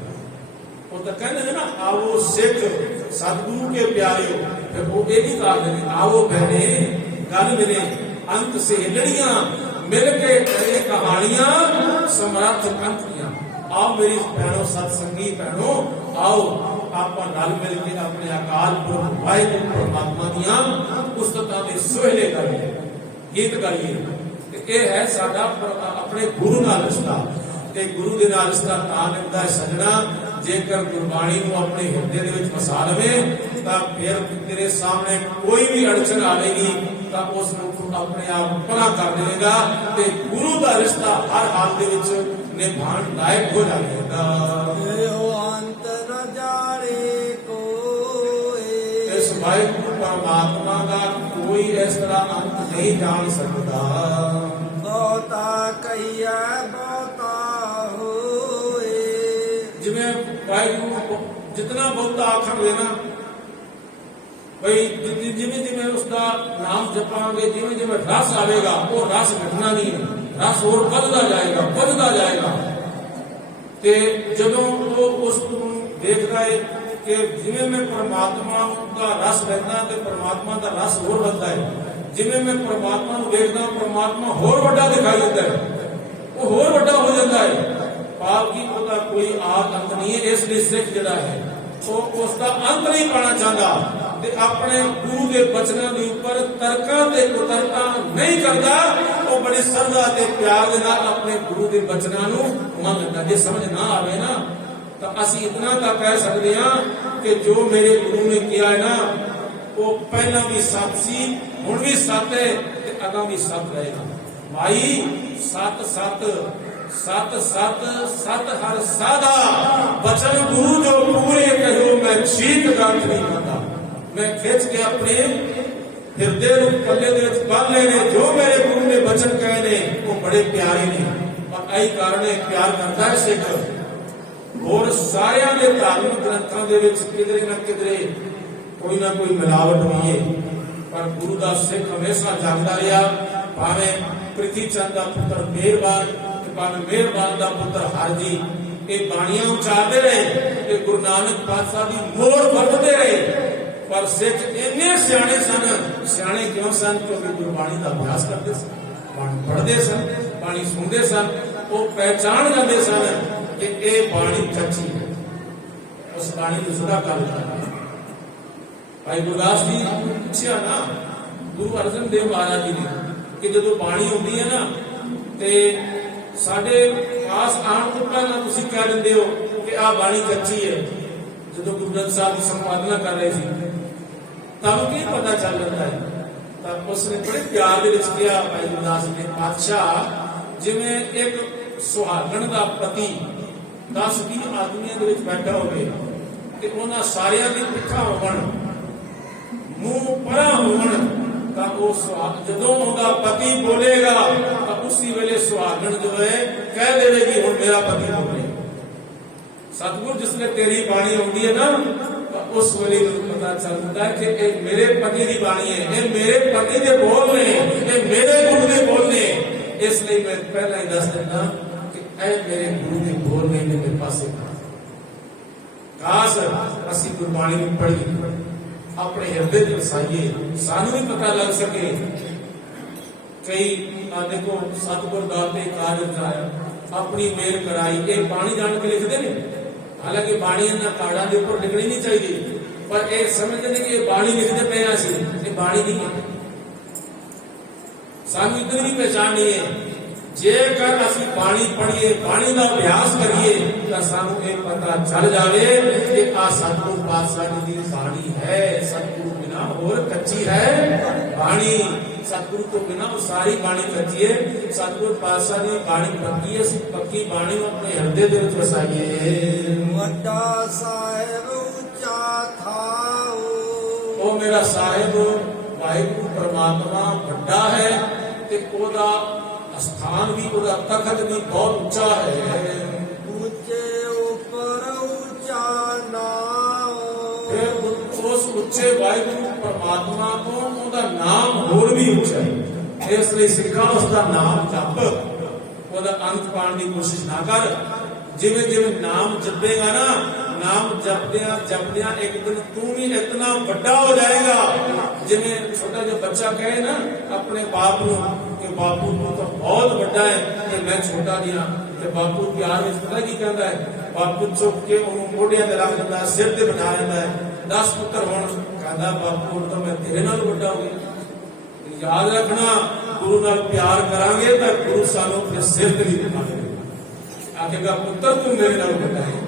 ਉਹ ਤਾਂ ਕਹਿੰਦੇ ਨੇ ਨਾ, ਆਵੋ ਸਿੱਖ ਸਤਿਗੁਰੂ ਕੇ ਪਿਆਰਿਓ। ਫਿਰ ਉਹ ਇਹ ਵੀ ਕਹਦੇ ਨੇ, ਆਵੋ ਭੈਣੇ ਗੱਲ ਮਿਲੇ ਅੰਤ ਸਹੇਲੜੀਆਂ, ਮਿਲ ਕੇ ਕਰੇ ਕਹਾਣੀਆਂ ਸਮਰੱਥ ਕੰਠ ਦੀਆਂ। ਆਓ ਮੇਰੀ ਭੈਣੋ, ਸਤਸੰਗੀ ਭੈਣੋ, ਆਓ ਆਪਾਂ ਨਾਲ ਮਿਲ ਕੇ ਆਪਣੇ ਅਕਾਲ ਪੁਰਖ ਵਾਹਿਗੁਰੂ ਪਰਮਾਤਮਾ ਦੀਆਂ ਉਸਤਤਾਂ ਦੇ ਸੋਹਲੇ ਕਰੀਏ, ਗੀਤ ਗਾਈਏ। ਇਹ ਹੈ ਸਾਡਾ ਆਪਣੇ ਗੁਰੂ ਨਾਲ ਰਿਸ਼ਤਾ। ਤੇ ਗੁਰੂ ਦੇ ਨਾਲ ਰਿਸ਼ਤਾ ਤਾਂ ਨਿਭਦਾ ਸਜਣਾ, ਜੇਕਰ ਗੁਰਬਾਣੀ ਨੂੰ ਆਪਣੇ ਹਿਰਦੇ ਦੇ ਵਿੱਚ ਵਸਾ ਲਵੇ ਤਾਂ ਫਿਰ ਤੇਰੇ ਸਾਹਮਣੇ ਕੋਈ ਵੀ ਅੜਚਨ ਆਵੇਗੀ ਤਾਂ ਉਸ ਨੂੰ ਆਪਣੇ ਆਪ ਪਰਾਂ ਕਰ ਦੇਵੇਗਾ ਤੇ ਗੁਰੂ ਦਾ ਰਿਸ਼ਤਾ ਹਰ ਹਾਲ ਦੇ ਵਿੱਚ ਨਿਭਾਉਣ ਲਾਇਕ ਹੋ ਜਾਵੇਗਾ। ਇਹੋ ਅੰਤ ਨ ਜਾਣੇ ਕੋਏ, ਇਸ ਵਾਹਿਗੁਰੂ ਪਰਮਾਤਮਾ ਦਾ ਕੋਈ ਇਸ ਤਰ੍ਹਾਂ ਅੰਤ ਨਹੀਂ ਜਾਣ ਸਕਦਾ। ਬਹੁਤਾ ਕਹੀਐ ਬਹੁਤਾ ਹੋਏ, ਜਿਵੇਂ ਵਾਹਿਗੁਰੂ ਜਿਤਨਾ ਬਹੁਤਾ ਆਖਣਗੇ ਨਾ ਬਈ, ਜਿਵੇਂ ਜਿਵੇਂ ਉਸਦਾ ਨਾਮ ਜਪਾਂਗੇ, ਜਿਵੇਂ ਜਿਵੇਂ ਰਸ ਆਵੇਗਾ, ਉਹ ਰਸ ਘਟਣਾ ਨਹੀਂ ਹੈ, ਰਸ ਹੋਰ ਵੱਧਦਾ ਜਾਏਗਾ, ਵੱਧਦਾ ਜਾਏਗਾ। ਤੇ ਜਦੋਂ ਉਹ ਉਸ ਨੂੰ ਦੇਖਦਾ ਹੈ ਕਿ ਜਿਵੇਂ ਮੈਂ ਪਰਮਾਤਮਾ ਦਾ ਰਸ ਲੈਂਦਾ ਤੇ ਪਰਮਾਤਮਾ ਦਾ ਰਸ ਹੋਰ ਵੱਧਦਾ ਹੈ, ਜਿਵੇਂ ਮੈਂ ਪਰਮਾਤਮਾ ਨੂੰ ਦੇਖਦਾ ਪਰਮਾਤਮਾ ਹੋਰ ਵੱਡਾ ਦਿਖਾਈ ਦਿੰਦਾ ਹੈ, ਉਹ ਹੋਰ ਵੱਡਾ ਹੋ ਜਾਂਦਾ ਹੈ। ਪਾਪ ਕੀ ਉਹਦਾ ਕੋਈ ਆਦ ਅੰਤ ਨਹੀਂ ਹੈ। ਇਸ ਲਈ ਸਿੱਖ ਜਿਹੜਾ ਹੈ ਉਹ ਉਸ ਦਾ ਅੰਤ ਨਹੀਂ ਪਾਣਾ ਚਾਹੁੰਦਾ ਤੇ ਆਪਣੇ ਗੁਰੂ ਦੇ ਬਚਨਾਂ ਦੇ ਉੱਪਰ ਤਰਕਾਂ ਤੇ ਕੁਤਰਕਾਂ ਨਹੀਂ ਕਰਦਾ। ਉਹ ਬੜੀ ਸਰਦਾ ਤੇ ਪਿਆਰ ਦੇ ਨਾਲ ਆਪਣੇ ਗੁਰੂ ਦੇ ਬਚਨਾਂ ਨੂੰ ਮੰਨਦਾ। ਜੇ ਸਮਝ ਨਾ ਆਵੇ ਨਾ ਤਾਂ ਅਸੀਂ ਇਤਨਾ ਤਾਂ ਕਹਿ ਸਕਦੇ ਹਾਂ ਕਿ ਜੋ ਮੇਰੇ ਗੁਰੂ ਨੇ ਕਿਹਾ ਹੈ ਨਾ, ਉਹ ਪਹਿਲਾਂ ਵੀ ਸੱਚ ਸੀ, ਹੁਣ ਵੀ ਸੱਚ ਹੈ ਤੇ ਅਗਾਂ ਵੀ ਸੱਚ ਰਹੇਗਾ। ਭਾਈ ਸਤ ਸਤ ਸਤ ਸਤ ਸਤ ਹਰ ਸਾਧਾ, ਬਚਨ ਗੁਰੂ ਜੋ ਪੂਰੇ ਕਹਿਓ ਮੈਂ ਚੀਤ ਗਾਂਠ ਨਹੀਂ ਪਾਤਾ। ਮੈਂ ਖਿੱਚ ਕੇ ਆਪਣੇ ਹਿਰਦੇ ਨੂੰ ਪੱਲੇ ਦੇ ਵਿੱਚ ਬੰਨ ਲਏ ਨੇ। ਜੋ ਮੇਰੇ ਗੁਰੂ ਨੇ ਬਚਨ ਕਹੇ ਨੇ ਉਹ ਬੜੇ ਪਿਆਰੇ ਨੇ, ਪਰ ਇਹੀ ਕਾਰਨ ਹੈ ਪਿਆਰ ਕਰਦਾ ਹੈ ਸਿੱਖ। ਹੋਰ ਸਾਰਿਆਂ ਦੇ ਧਾਰਮਿਕ ਗ੍ਰੰਥਾਂ ਦੇ ਵਿੱਚ ਕਿਧਰੇ ਨਾ ਕਿਧਰੇ ਕੋਈ ਨਾ ਕੋਈ ਮਿਲਾਵਟ ਹੋਈ ਹੈ, ਪਰ ਗੁਰੂ ਦਾ ਸਿੱਖ ਹਮੇਸ਼ਾ ਜਾਗਦਾ ਰਿਹਾ। ਭਾਵੇਂ ਪ੍ਰਿਥੀ ਚੰਦ ਦਾ ਪੁੱਤਰ ਮਿਹਰਬਾਨ, ਭਾਵੇਂ ਮਿਹਰਬਾਨ ਦਾ ਪੁੱਤਰ ਹਰਜੀ, ਇਹ ਬਾਣੀਆਂ ਉਚਾਰਦੇ ਰਹੇ ਤੇ ਗੁਰੂ ਨਾਨਕ ਪਾਤਸ਼ਾਹ ਦੀ ਮੋਹਰ ਵਰਤਦੇ ਰਹੇ। ਪਰ ਸਿੱਖ ਇੰਨੇ ਸਿਆਣੇ ਸਨ। ਸਿਆਣੇ ਕਿਉਂ ਸਨ? ਕਿਉਂਕਿ ਗੁਰਬਾਣੀ ਦਾ ਅਭਿਆਸ ਕਰਦੇ ਸਨ, ਬਾਣੀ ਪੜ੍ਹਦੇ ਸਨ, ਬਾਣੀ ਸੁਣਦੇ ਸਨ। ਉਹ ਪਹਿਚਾਣ ਜਾਂਦੇ ਸਨ ਕਿ ਇਹ ਬਾਣੀ ਸੱਚੀ ਹੈ, ਉਸ ਬਾਣੀ ਨੂੰ ਸਦਾ ਕਰ ਦਿੱਤਾ। ਭਾਈ ਗੁਰਦਾਸ ਜੀ ਪੁੱਛਿਆ ਨਾ ਗੁਰੂ ਅਰਜਨ ਦੇਵ ਮਹਾਰਾਜ ਜੀ ਨੇ ਕਿ ਜਦੋਂ ਬਾਣੀ ਹੁੰਦੀ ਹੈ ਨਾ ਤੇ ਸਾਡੇ ਪਾਸ ਆਉਣ ਤੋਂ ਪਹਿਲਾਂ ਤੁਸੀਂ ਕਹਿ ਦਿੰਦੇ ਹੋ ਕਿ ਆਹ ਬਾਣੀ ਕੱਚੀ ਹੈ। ਜਦੋਂ ਗੁਰੂ ਗ੍ਰੰਥ ਸਾਹਿਬ ਦੀ ਸੰਪਾਦਨਾ ਕਰ ਰਹੇ ਸੀ ਤੁਹਾਨੂੰ ਕੀ ਪਤਾ ਚੱਲ ਜਾਂਦਾ ਹੈ? ਤਾਂ ਉਸਨੇ ਬੜੇ ਪਿਆਰ ਦੇ ਵਿੱਚ ਕਿਹਾ ਭਾਈ ਗੁਰਦਾਸ ਜੀ ਨੇ, ਪਾਤਸ਼ਾਹ ਜਿਵੇਂ ਇੱਕ ਸੁਹਾਗਣ ਦਾ ਪਤੀ 10-20 ਆਦਮੀਆਂ ਦੇ ਵਿੱਚ ਬੈਠਾ ਹੋਵੇ ਤੇ ਉਹਨਾਂ ਸਾਰਿਆਂ ਦੀ ਪਿੱਠਾਂ ਹੋਣ, ਮੂੰਹ ਪਰਾਂ ਹੋਣ, ਤਾਂ ਉਹ ਜਦੋਂ ਉਹਦਾ ਪਤੀ ਬੋਲੇਗਾ ਤਾਂ ਉਸੇ ਵੇਲੇ ਸੁਹਾਗਣ ਜੋ ਹੈ ਕਹਿ ਦੇਵੇਗੀ ਹੁਣ ਮੇਰਾ ਪਤੀ ਬੋਲੇ। ਸਤਿਗੁਰ ਜਿਸਨੇ ਤੇਰੀ ਬਾਣੀ ਆਉਂਦੀ ਹੈ ਨਾ ਤਾਂ ਉਸ ਵੇਲੇ ਨੂੰ ਪਤਾ ਚੱਲਦਾ ਕਿ ਇਹ ਮੇਰੇ ਪਤੀ ਦੀ ਬਾਣੀ ਹੈ, ਇਹ ਮੇਰੇ ਪਤੀ ਦੇ ਬੋਲ ਨੇ, ਇਹ ਮੇਰੇ ਗੁਰੂ ਦੇ ਬੋਲ ਨੇ। ਇਸ ਲਈ ਮੈਂ ਪਹਿਲਾਂ ਹੀ ਦੱਸ ਦਿੰਦਾ ਕਿ ਇਹ ਮੇਰੇ ਗੁਰੂ ਦੇ ਬੋਲ ਨੇ, ਮੇਰੇ ਪਾਸੇ ਖਾਸ ਅਸੀਂ ਗੁਰਬਾਣੀ ਨੂੰ ਪੜ੍ਹੀਏ, ਆਪਣੇ ਹਿਰਦੇ ਚ ਵਸਾਈਏ, ਸਾਨੂੰ ਵੀ ਪਤਾ ਲੱਗ ਸਕੇ। ਕਈ ਦੇਖੋ ਸਤਿਗੁਰ ਦਾਤੇ ਤੇ ਕਾਰਜ ਆਇਆ, ਆਪਣੀ ਮੇਰ ਕਰਾਈ, ਇਹ ਬਾਣੀ ਜਾਣ ਕੇ ਲਿਖਦੇ ਨੇ। ਹਾਲਾਂਕਿ ਬਾਣੀ ਇਹਨਾਂ ਕਾਰਡਾਂ ਦੇ ਉੱਪਰ ਲਿਖਣੀ ਨਹੀਂ ਚਾਹੀਦੀ, ਪਰ ਇਹ ਸਮਝਦੇ ਨੇ ਕਿ ਇਹ ਬਾਣੀ ਲਿਖਦੇ ਪਏ ਆ, ਅਸੀਂ ਇਹ ਬਾਣੀ ਨਹੀਂ ਹੈ। ਸਾਨੂੰ ਇਤਨੀ ਵੀ ਪਹਿਚਾਨ ਨਹੀਂ ਹੈ। ਜੇਕਰ ਅਸੀਂ ਬਾਣੀ ਪੜ੍ਹੀਏ, ਬਾਣੀ ਦਾ ਅਭਿਆਸ ਕਰੀਏ ਤਾਂ ਸਾਨੂੰ ਇਹ ਪਤਾ ਚੱਲ ਜਾਵੇ ਕਿ ਆ ਸਤਿਗੁਰੂ ਪਾਤਸ਼ਾਹ ਜੀ ਦੀ ਬਾਣੀ ਹੈ। ਸਤਿਗੁਰੂ ਬਿਨਾਂ ਹੋਰ ਕੱਚੀ ਹੈ ਬਾਣੀ, ਸਤਿਗੁਰੂ ਤੋਂ ਬਿਨਾਂ ਉਹ ਸਾਰੀ ਬਾਣੀ ਕੱਚੀ ਹੈ। ਸਤਿਗੁਰੂ ਪਾਤਸ਼ਾਹ ਦੀ ਬਾਣੀ ਪੱਕੀ ਹੈ, ਅਸੀਂ ਪੱਕੀ ਬਾਣੀ ਨੂੰ ਆਪਣੇ ਹਿਰਦੇ ਦੇ ਵਿੱਚ ਵਸਾਈਏ। ਵੱਡਾ ਸਾਹਿਬ ਉੱਚਾ ਥਾਉ, ਉਹ ਮੇਰਾ ਸਾਹਿਬ ਵਾਹਿਗੁਰੂ ਪਰਮਾਤਮਾ ਵੱਡਾ ਹੈ ਤੇ ਉਹਦਾ ਸਥਾਨ ਵੀ ਉਹਦਾ ਤਖਤ ਵੀ ਬਹੁਤ ਉੱਚਾ ਹੈ। ਉੱਚੇ ਉੱਪਰ ਉੱਚਾ ਨਾਮ, ਫਿਰ ਉਸ ਉੱਚੇ ਵਾਹਿਗੁਰੂ ਪਰਮਾਤਮਾ ਤੋਂ ਉਹਦਾ ਨਾਮ ਹੋਰ ਵੀ ਉੱਚਾ ਹੈ। ਇਸ ਲਈ ਸਿੱਖਾਂ ਉਸ ਦਾ ਨਾਮ ਜਪ, ਉਹਦਾ ਅੰਤ ਪਾਉਣ ਦੀ ਕੋਸ਼ਿਸ਼ ਨਾ ਕਰ। ਜਿਵੇਂ ਜਿਵੇਂ ਨਾਮ ਜਪੇਗਾ ਨਾ, ਨਾਮ ਜਪਦਿਆਂ ਜਪਦਿਆਂ ਇੱਕ ਦਿਨ ਤੂੰ ਵੀ ਇਤਨਾ ਵੱਡਾ ਹੋ ਜਾਏਗਾ। ਜਿਵੇਂ ਛੋਟਾ ਜਿਹਾ ਬੱਚਾ ਕਹੇ ਨਾ ਆਪਣੇ ਬਾਪ ਨੂੰ ਕਿ ਬਾਪੂ ਤੂੰ ਤਾਂ ਬਹੁਤ ਵੱਡਾ ਹੈ ਤੇ ਮੈਂ ਛੋਟਾ ਜਿਹਾ, ਤੇ ਬਾਪੂ ਪਿਆਰ ਵਿੱਚ ਪਤਾ ਕੀ ਕਹਿੰਦਾ ਹੈ, ਬਾਪੂ ਚੁੱਕ ਕੇ ਉਹਨੂੰ ਮੋਢਿਆਂ ਤੇ ਰੱਖ ਦਿੰਦਾ, ਸਿਰ ਤੇ ਬਿਠਾ ਦਿੰਦਾ ਹੈ। 10 ਪੁੱਤਰ ਹੋਣ, ਕਹਿੰਦਾ ਬਾਪੂ ਤਾਂ ਮੈਂ ਤੇਰੇ ਨਾਲ ਵੱਡਾ ਹੋ ਗਿਆ। ਯਾਦ ਰੱਖਣਾ, ਗੁਰੂ ਨਾਲ ਪਿਆਰ ਕਰਾਂਗੇ ਤਾਂ ਗੁਰੂ ਸਾਨੂੰ ਫਿਰ ਸਿਰ ਤੇ ਵੀ ਬਿਠਾਏਗਾ, ਆਖੇਗਾ ਪੁੱਤਰ ਤੂੰ ਮੇਰੇ ਨਾਲ ਵੱਡਾ ਹੈ।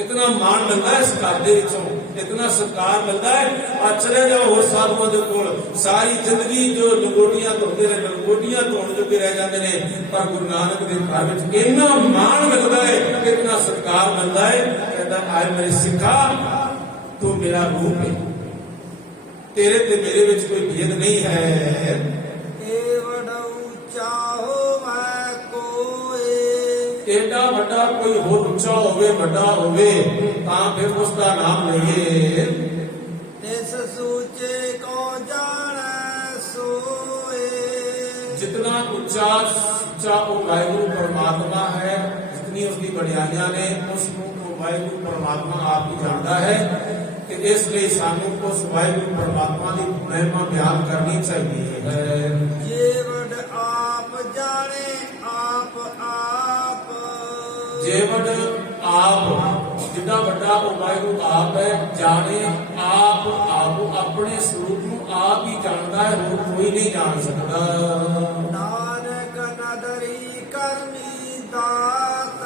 इतना मान मिलता है इस घर दे विचों, इतना सत्कार मिलता है। आज चले जाओ होर साधुओं के कोल, सारी जिंदगी जो लंगोटियां धोते रहे, लंगोटियां धोने जोगे रह जाते हैं, पर गुरु नानक के घर में इतना मान मिलता है, इतना सत्कार मिलता है। कहता आए मेरे सिखा, तू मेरा रूप है, तेरे ते मेरे विच कोई भेद नहीं है। एडा वड्डा कोई होर उच्चा होवे, वड्डा होवे तां फिर उसका नाम लईए। तिस सूचे को जाने सोए, जितना उच्चा सच्चा वो वाहिगुरु परमात्मा है, जितनी उसकी बढ़ियाइयां ने उसको वो वाहिगुरु परमात्मा आप ही जानता है। कि इसलिए सानू उस वाहिगुरु परमात्मा की महिमा बयान करनी चाहिए है। जेवड आप जाने आप आप, जेवड आप, जितना बड़ा वो वाहिगुरु आप है, जाने आप आप, अपने स्वरूप को आप ही जानता है, और कोई नहीं जान सकता। नानक नदरी करनी दात,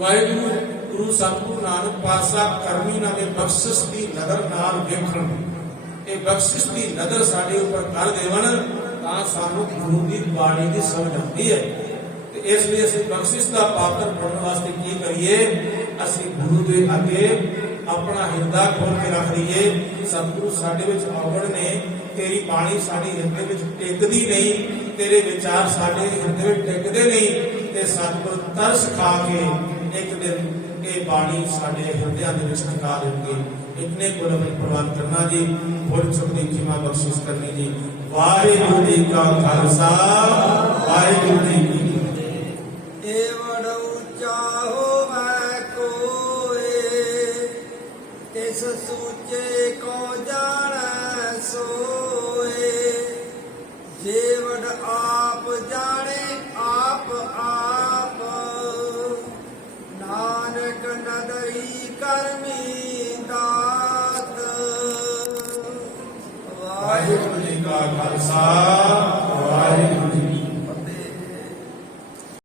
वाहिगुरु गुरु सतगुरु नानक पातशाह करमी नामे बख्शिश की नजर नाल देखण, ये बख्शिश की नजर साडे उपर कर देवन तां सानू गुरु की बाणी की समझ आती है। इसलिए असं बख्शिश का पात्र बनने वास्ते की करिए, असं गुरु के अगे अपना हिरदा खोल के रख लीए। सतगुरु साडे विच आवड़ ने, तेरी बाणी साडी हिरदे विच टिकदी नहीं, तेरे विचार साडे हिरदे विच टिकदे नहीं, ते सतगुरु तरस खा के एक दिन ये बाणी साडे हिरदियां दे विच टिका देंगे। इतने को अपने प्रवान करना जी, भुल चुक दी क्षमा बख्शिश करनी जी। वाहिगुरू जी का खालसा, वाहिगुरू जी की एवड ऊंचा होवे कोई, तिस सूचे को जाने सोए। जेवड आप जाने आप आप, नानक नदरी करमी दात। वाहिगुरू जी का खालसा, वाहिगुरू